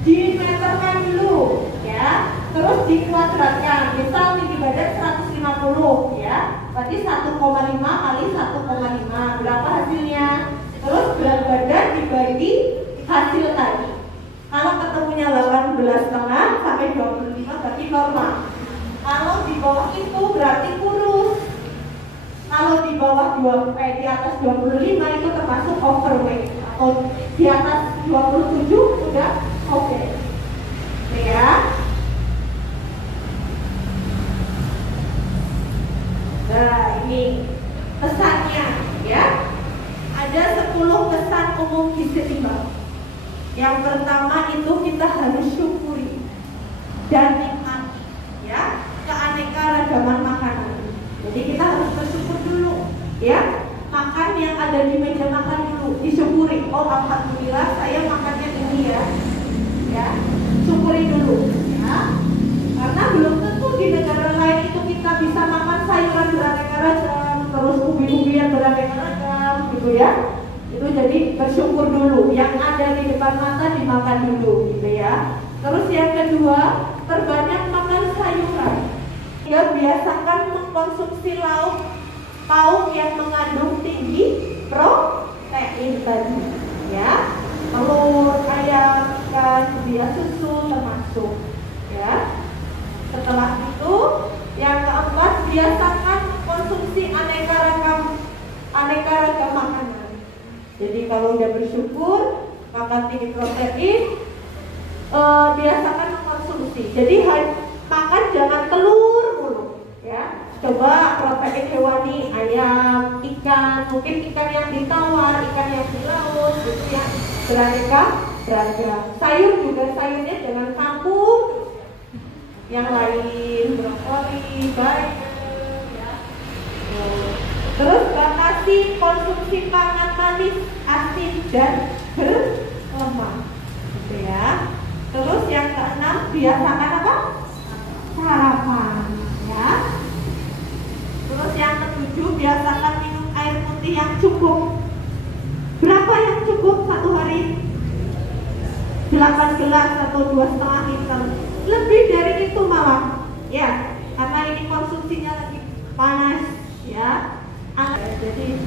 dimeterkan dulu ya, terus dikuadratkan. Misal tinggi badan 150 ya, berarti 1,5 kali 1,5 berapa hasilnya? Terus berat badan dibagi hasil tadi. Kalau ketemunya 18,5 sampai 25 berarti normal. Kalau di bawah itu berarti kurus. Kalau di bawah di atas 25 itu termasuk overweight. Atau di atas 27 udah oke. Ya. Nah, ini pesannya ya. Ada 10 pesan umum gizi seimbang. Yang pertama itu kita harus syukuri dan nikmati ya keanekaragaman makanan. Jadi kita harus bersyukur dulu ya. Makan yang ada di meja makan dulu, disyukuri. Oh alhamdulillah saya makannya ini ya. Ya, syukuri dulu ya. Karena belum tentu di negara lain itu kita bisa makan sayuran beraneka ragam, terus ubi-ubian beraneka ragam gitu ya. Itu jadi bersyukur dulu. Yang ada di depan mata dimakan dulu gitu ya. Terus yang kedua, perbanyak makan sayuran. Ya, biasakan mengkonsumsi lauk yang mengandung tinggi protein tadi ya. Telur, ayam, ikan, bias susu termasuk ya. Setelah itu yang keempat, biasakan mengkonsumsi aneka ragam makanan. Jadi kalau udah bersyukur makan tinggi protein, biasakan mengkonsumsi. Jadi makan jangan telur mulu ya. Coba protein hewani, ayam, ikan, mungkin ikan yang ditawar, ikan yang di laut, gitu ya, beraneka beragam. Sayur juga sayurnya jangan campur yang lain, brokoli, bayam ya. Terus batasi konsumsi pangan manis, asin dan berlemak, gitu ya. Terus yang keenam, biasakan apa? Sarapan ya. Terus yang ketujuh, biasakan minum air putih yang cukup. Berapa yang cukup satu hari? 8 gelas atau 2,5 liter. Lebih dari itu malah ya, karena ini konsumsinya lagi panas ya. Jadi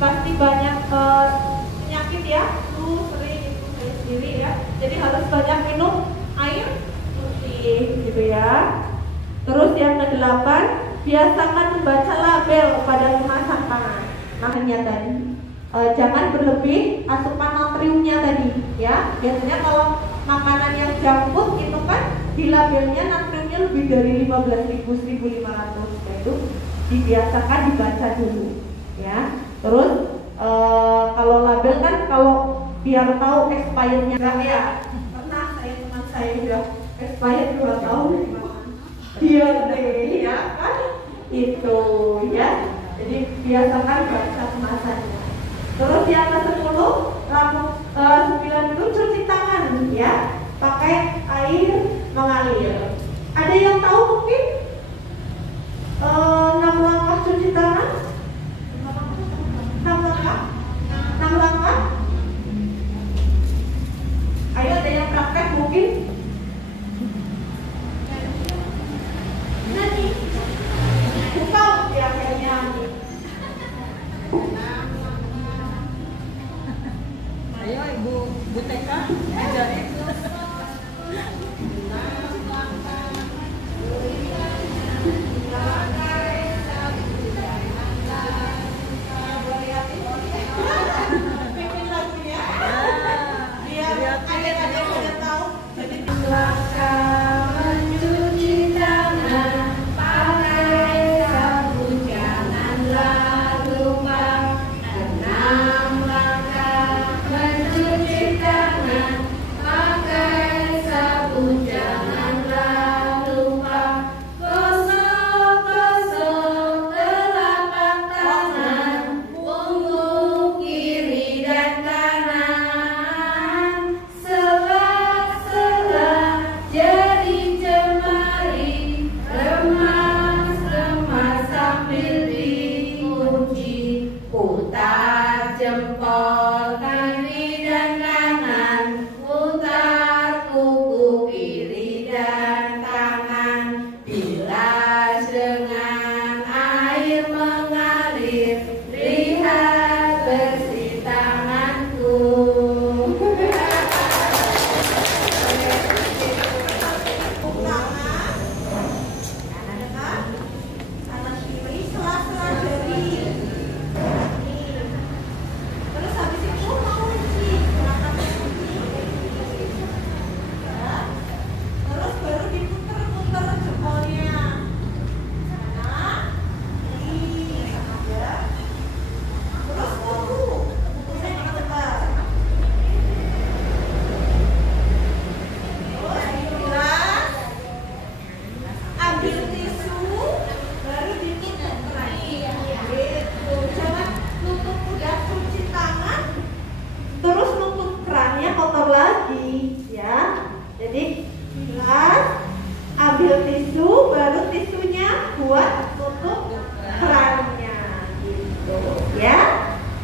pasti banyak penyakit ya, flu sering itu saya sendiri ya. Jadi harus banyak minum air putih gitu ya. Terus yang ke-8, biasakan membaca label pada kemasan pangan. Makanya tadi jangan berlebih asupan natriumnya tadi ya. Biasanya kalau makanan yang junk food itu kan di labelnya natriumnya lebih dari 15.000, 1.500. Nah, itu dibiasakan dibaca dulu ya. Terus kalau label kan kalau biar tahu expirednya ya. Pernah teman saya udah expired 2 tahun dia deh ya kan itu ya. Jadi biasakan baca kemasannya. Terus yang ke-10 9 dulu cuci tangan ya, pakai air mengalir. Ada yang tahu mungkin 6 langkah cuci tangan? 6 langkah? 6 langkah? Ayo ada yang praktek mungkin? Nanti buka ya kayaknya. Ayo Ibu TK ajarin. Bikin lagunya. Biar adik-adik pada tahu. Jadi mencuci tangan pakai sabun, janganlah lupa. 6 langkah mencuci tangan pakai sabun, janganlah lupa. Gosok-gosok telapak tangan, punggung kiri dan kanan, sela-sela jari jemari, remas-remas sambil dikunci. Putar jempol kiri dan kanan, putar kuku kiri dan kanan, bilas dengan air mengalir, lihat bersih tanganku. kanan kiri sela-sela jari. Terus habis itu mau cuci, silakan cuci. Ya. Terus baru diputer-puter jempolnya. Sana, kiri, ya. Terus kukunya diputar. Terus bilas, ambil tisu, baru ditutup lagi. Gitu. Jangan tutup udah cuci tangan, terus nutup kerannya kotor lagi, ya. Jadi bilas, ambil tisu, baru tisunya buat tutup kerannya, gitu, ya.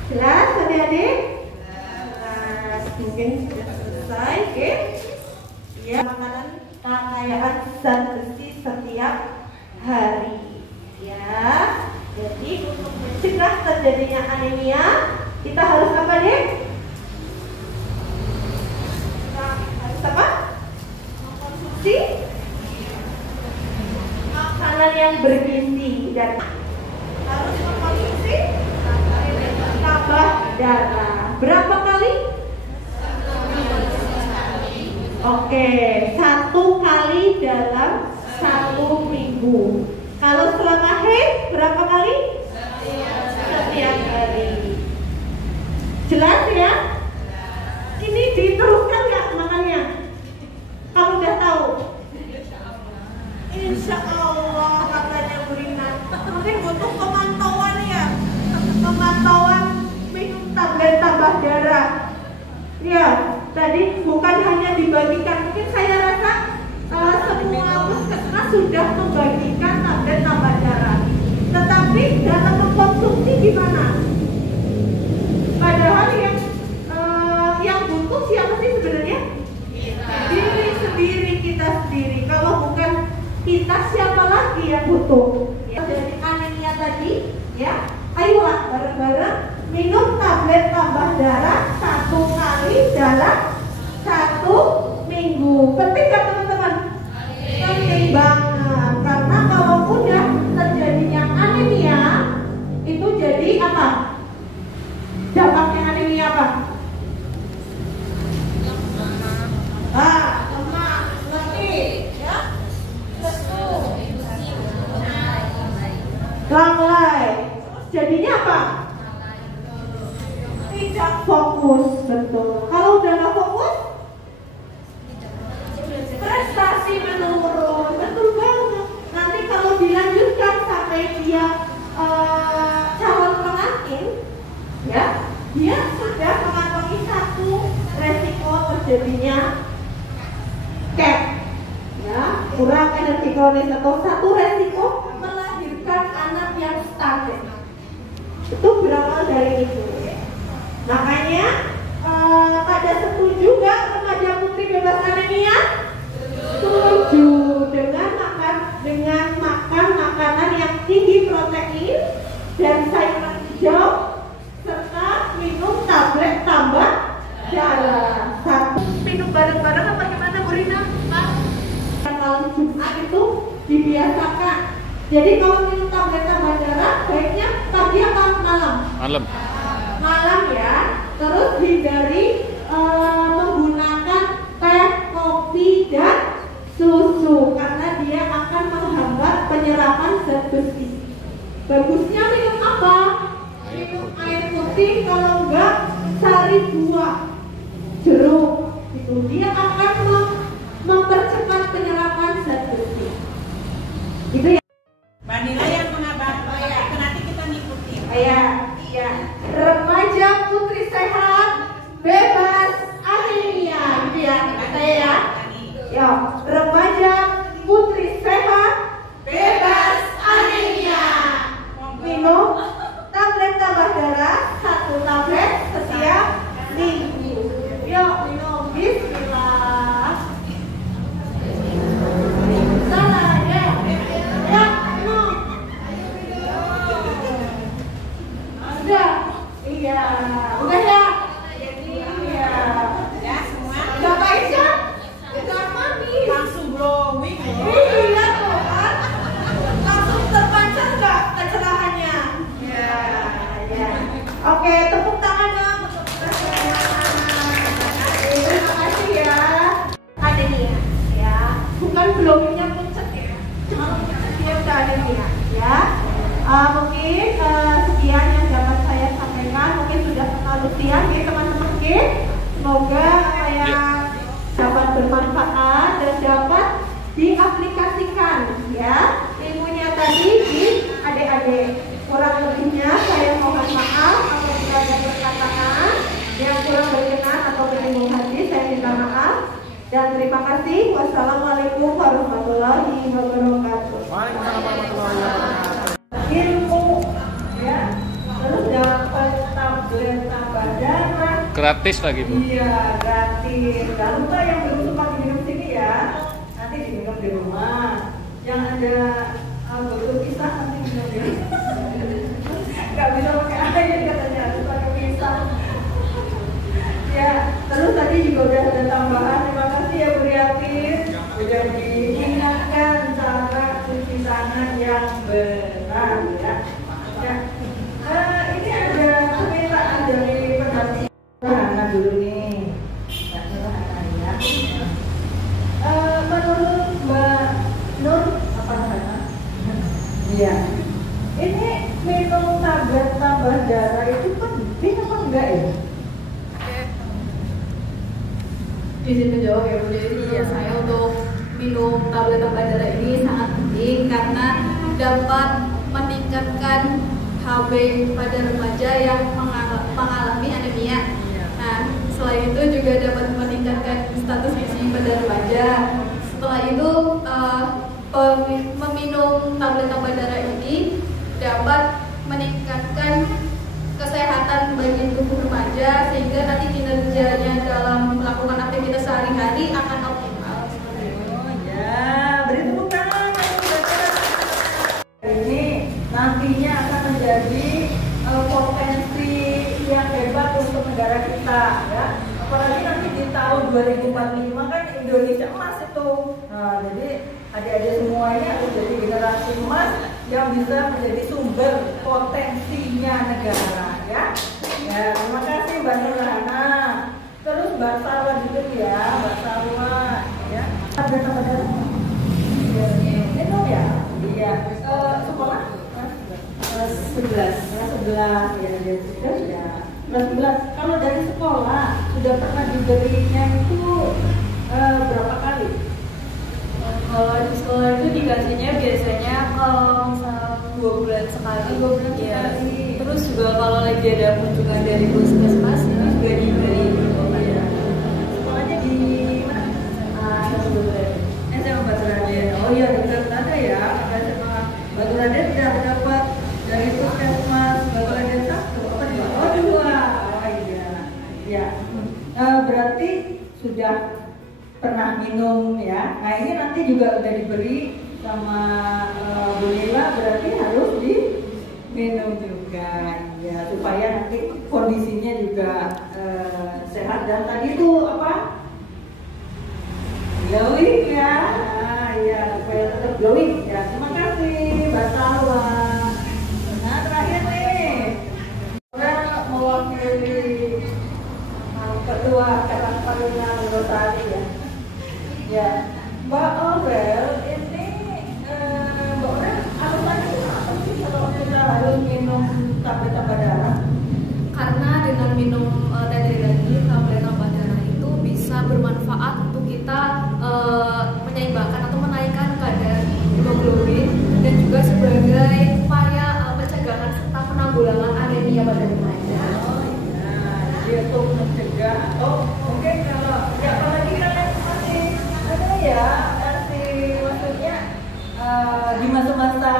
Jelas, adik-adik? Jelas. Mungkin sudah selesai, oke? Ya, makanan kekayaan zat besi setiap hari, ya. Jadi untuk mencegah terjadinya anemia, kita harus apa deh? Kita harus apa? Mengkonsumsi makanan yang bergizi dan harus mengkonsumsi tambah darah. Berapa kali? Oke, 1 kali dalam 1 minggu. Kalau selama haid berapa kali? Setiap hari. Jelas ya? Ini diteruskan nggak makannya? Kalau udah tahu? Insya Allah katanya Bu Rina. Mungkin butuh pemantauan ya, pemantauan minum tablet tambah darah. Ya, tadi bukan hanya dibagikan. Mungkin saya rasa semua puskesmas sudah membagikan tablet tambah darah. Tetapi dalam mengkonsumsi gimana? Padahal yang butuh siapa sih sebenarnya? Diri sendiri, kita sendiri. Kalau bukan kita, siapa lagi yang butuh? Ya, dari anemia tadi, ya. Ayolah bareng-bareng minum tablet tambah darah 1 kali dalam 1 minggu. Penting gak teman-teman? Penting banget. Karena kalau udah terjadinya anemia, itu jadi apa? Dampak jadinya apa? Tidak fokus, betul. Kalau udah nggak fokus, prestasi menurun, betul banget. Nanti kalau dilanjutkan sampai dia calon pengantin, ya, dia sudah mengantongi satu resiko terjadinya cap, ya, kurang energi kronis atau satu resiko melahirkan anak yang stunted. Itu berawal dari itu. Makanya pada setuju nggak remaja putri bebas anemia? Setuju dengan makan makanan yang tinggi protein dan sayuran hijau serta minum tablet tambah darah. Satu minum bareng-bareng apa gimana Bu Rina? Malam Jumat itu dibiasakan. Jadi kalau minum tablet tambah darah baiknya pagi atau malam? Malam ya. Terus hindari menggunakan teh, kopi dan susu karena dia akan menghambat penyerapan zat besi. Bagusnya minum apa? Minum air putih, kalau enggak sari buah jeruk. Itu dia akan mempercepat penyerapan zat besi. Itu ya. Mbak Nila yang mengabar, nanti kita ngikutin. Iya. Remaja putri sehat, bebas anemia, gitu ya, saya. Ya, remaja putri sehat, bebas anemia. Minum tablet tambah darah, 1 tablet setiap minggu. Yuk minum, bismillah. Salah ya, minum. Iya, udah ya. Iya. Ya semua. Gak Aisyah, gak manis. Langsung glowing. Iya tuh kan. Langsung terpancar gak kecerahannya? Iya. Oke, tepuk tangan dong untuk terima kasih ya. Ada nih ya. Bukan glowingnya puncet ya. Kalau puncet dia udah ada nih ya. Mungkin sekian yang dapat saya sampaikan. Mungkin sudah kenalusian ya teman-teman. Semoga apa yang dapat bermanfaat dan dapat diaplikasikan ya ilmunya tadi di adik-adik. Kurang lebihnya saya mohon maaf apabila ada perkataan yang kurang berkenan atau menyinggung hati, saya minta maaf dan terima kasih. Wassalamualaikum warahmatullahi wabarakatuh. Waalaikumsalam warahmatullahi wabarakatuh. Ilmu ya, terus dapat tablet tambah darah Gratis lagi Bu. iya gratis. Jangan lupa yang belum sempat diminum sini ya, nanti diminum di rumah. Yang ada botol pisah nanti minum di rumah. Gak bisa pakai air katanya, harus pakai pisah. Ya, terus tadi juga udah ada tambahan. Terima kasih ya Bu Riatin, udah diingatkan cara cuci tangan yang benar ya. Ini ada permintaan dari pendamping. Sederhana dulu nih, ya sederhana ya. Menurut Mbak Nur apa namanya? Iya. Ini minum tablet tambah darah itu penting apa enggak ya? Di situ jawab ya Bu. Jadi ya saya untuk minum tablet tambah darah ini sangat penting karena dapat meningkatkan HB pada remaja yang mengalami anemia. Nah, selain itu juga dapat meningkatkan status gizi pada remaja. Setelah itu meminum tablet tambah darah ini dapat meningkatkan kesehatan bagi tubuh remaja sehingga nanti kinerjanya dalam melakukan aktivitas sehari-hari akan optimal. Oh ya, beri tepuk tangan. Ini nantinya akan menjadi potensi yang hebat untuk negara kita ya. Apalagi nanti di tahun 2045 kan Indonesia emas itu. Nah, jadi adik-adik semua ini harus jadi generasi emas yang bisa menjadi sumber potensinya negara ya. Ya, terima kasih Mbak Nurhana. Terus Mbak Sarwa juga ya, Mbak Sarwa ya. Ada apa-apa? Minum ya? Iya. Sekolah? 11. 11 ya, dia sudah ya. Kelas 11. Kalau dari sekolah sudah pernah diberinya itu berapa kali? Kalau di sekolah itu dikasihnya biasanya kalau misalnya 2 bulan sekali. 2 bulan Iya. sekali. Terus juga kalau lagi ada kunjungan dari puskesmas itu juga diberi. Sekolahnya di mana? SMA Batu Raden. Oh iya, dekat ada ya. Ada SMA Batu Raden tidak dapat dari puskesmas Batu Raden 1 apa 2? Oh 2. Oh iya. Ya. Berarti sudah pernah minum ya. Nah ini nanti juga udah diberi sama Bu Nila, berarti harus diminum juga ya, supaya nanti kondisinya juga sehat. Dan tadi itu apa? Glowing ya. Ya, supaya tetap glowing ya. Terima kasih Mbak Salwa. Nah terakhir nih, saya mewakili Ketua Kelas Parina Rosari ya. Ya, Mbak Aurel ini Mbak Aurel alasannya apa sih kalau kita harus minum tablet tambah darah? Karena dengan minum teh dari daging tablet tambah darah itu bisa bermanfaat untuk kita menyeimbangkan atau menaikkan kadar hemoglobin dan juga sebagai upaya pencegahan serta penanggulangan anemia pada remaja. Oh iya, dia tuh mencegah atau mungkin kalau ya apalagi kalian masih ada ya masih maksudnya di masa-masa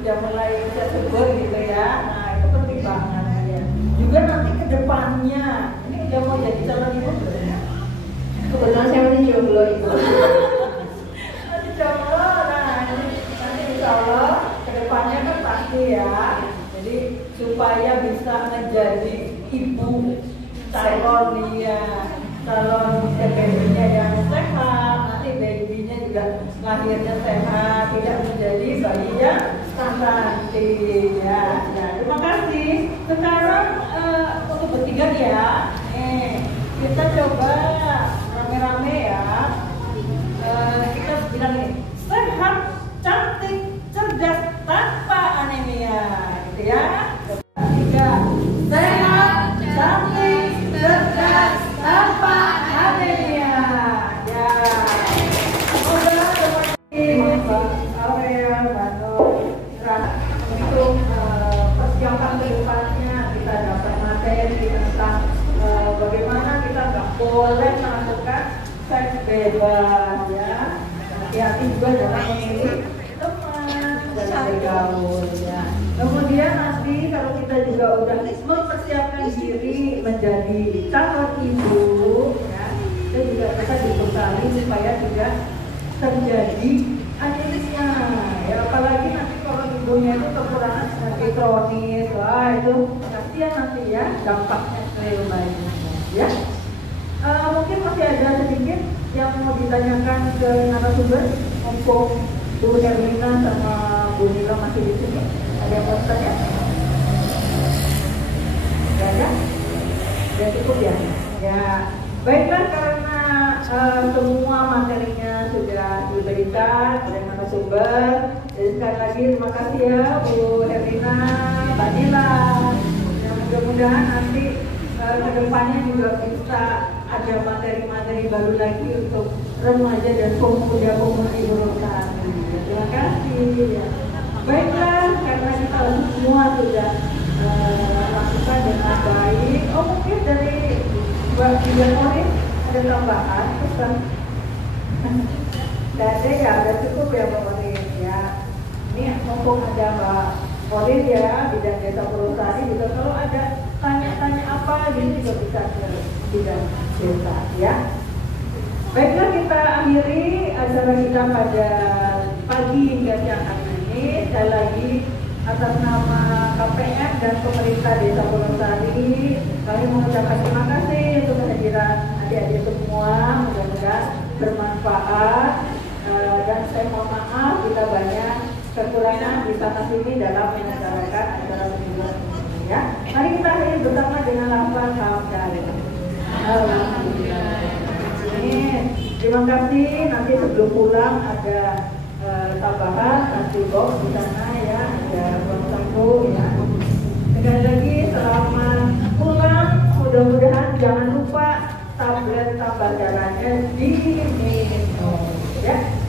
udah mulai bisa subur gitu ya. Nah itu penting banget ya. Juga nanti ke depannya ini udah mau jadi calon ibu belum ya? Kebetulan saya masih jomblo itu. Masih jomblo, nah nanti insya Allah ke depannya kan pasti ya. Jadi supaya bisa menjadi ibu calon ya, calon babynya yang sehat, nanti babynya juga lahirnya sehat, tidak menjadi bayi yang stunting ya. Nah, terima kasih. Sekarang untuk bertiga ya, kita coba rame-rame ya. Kita bilang ini sehat, cantik, cerdas tanpa anemia, gitu ya. Tiga, sehat, cantik, cerdas tanpa anemia. Ya, semoga seperti Aurel, Bano, untuk persiapan kedepannya kita dapat materi tentang bagaimana kita nggak boleh melakukan seks bebas ya. Hati-hati juga dalam memilih teman dan bergaul ya. Kemudian nanti kalau kita juga udah mempersiapkan diri menjadi calon ibu ya, kita juga bisa dibekali supaya tidak terjadi anemia ya, apalagi nanti kalau ibunya itu kekurangan energi kronis, wah itu kasihan nanti ya dampaknya ke bayinya ya. Mungkin masih ada sedikit yang mau ditanyakan ke narasumber, mumpung Bu Herlina sama Bu Nila masih di sini. Ada yang mau ditanya? Tidak ada? Sudah cukup ya? Ya, baiklah karena semua materinya sudah diberikan oleh narasumber. Jadi sekali lagi terima kasih ya Bu Herlina, Mbak Nila. Ya, mudah-mudahan nanti kedepannya juga bisa ada materi-materi baru lagi untuk remaja dan pemuda-pemudi Rosari. Terima kasih. Ya. Baiklah, karena kita semua sudah lakukan dengan baik. Oh mungkin dari Mbak Dian ada tambahan pesan? Tidak ya, ada cukup ya Mbak Morin ya. Ini mumpung ada Mbak Morin ya, bidang desa Rosari juga kalau ada tanya-tanya apa ini juga bisa ke bidang desa ya. Baiklah, kita akhiri acara kita pada pagi hingga siang hari ini. Sekali lagi atas nama KPM dan pemerintah Desa Rosari, kami mengucapkan terima kasih untuk kehadiran adik-adik semua. Mudah-mudahan bermanfaat dan saya mohon maaf jika banyak kekurangan di sana sini dalam menyelenggarakan acara pemilihan ini ya. Mari kita akhiri bersama dengan lafaz hamdalah. Alhamdulillah. Terima kasih. Nanti sebelum pulang ada tambahan nanti box di sana ya, ada uang saku ya. Sekali tambah darahnya diminum, ya.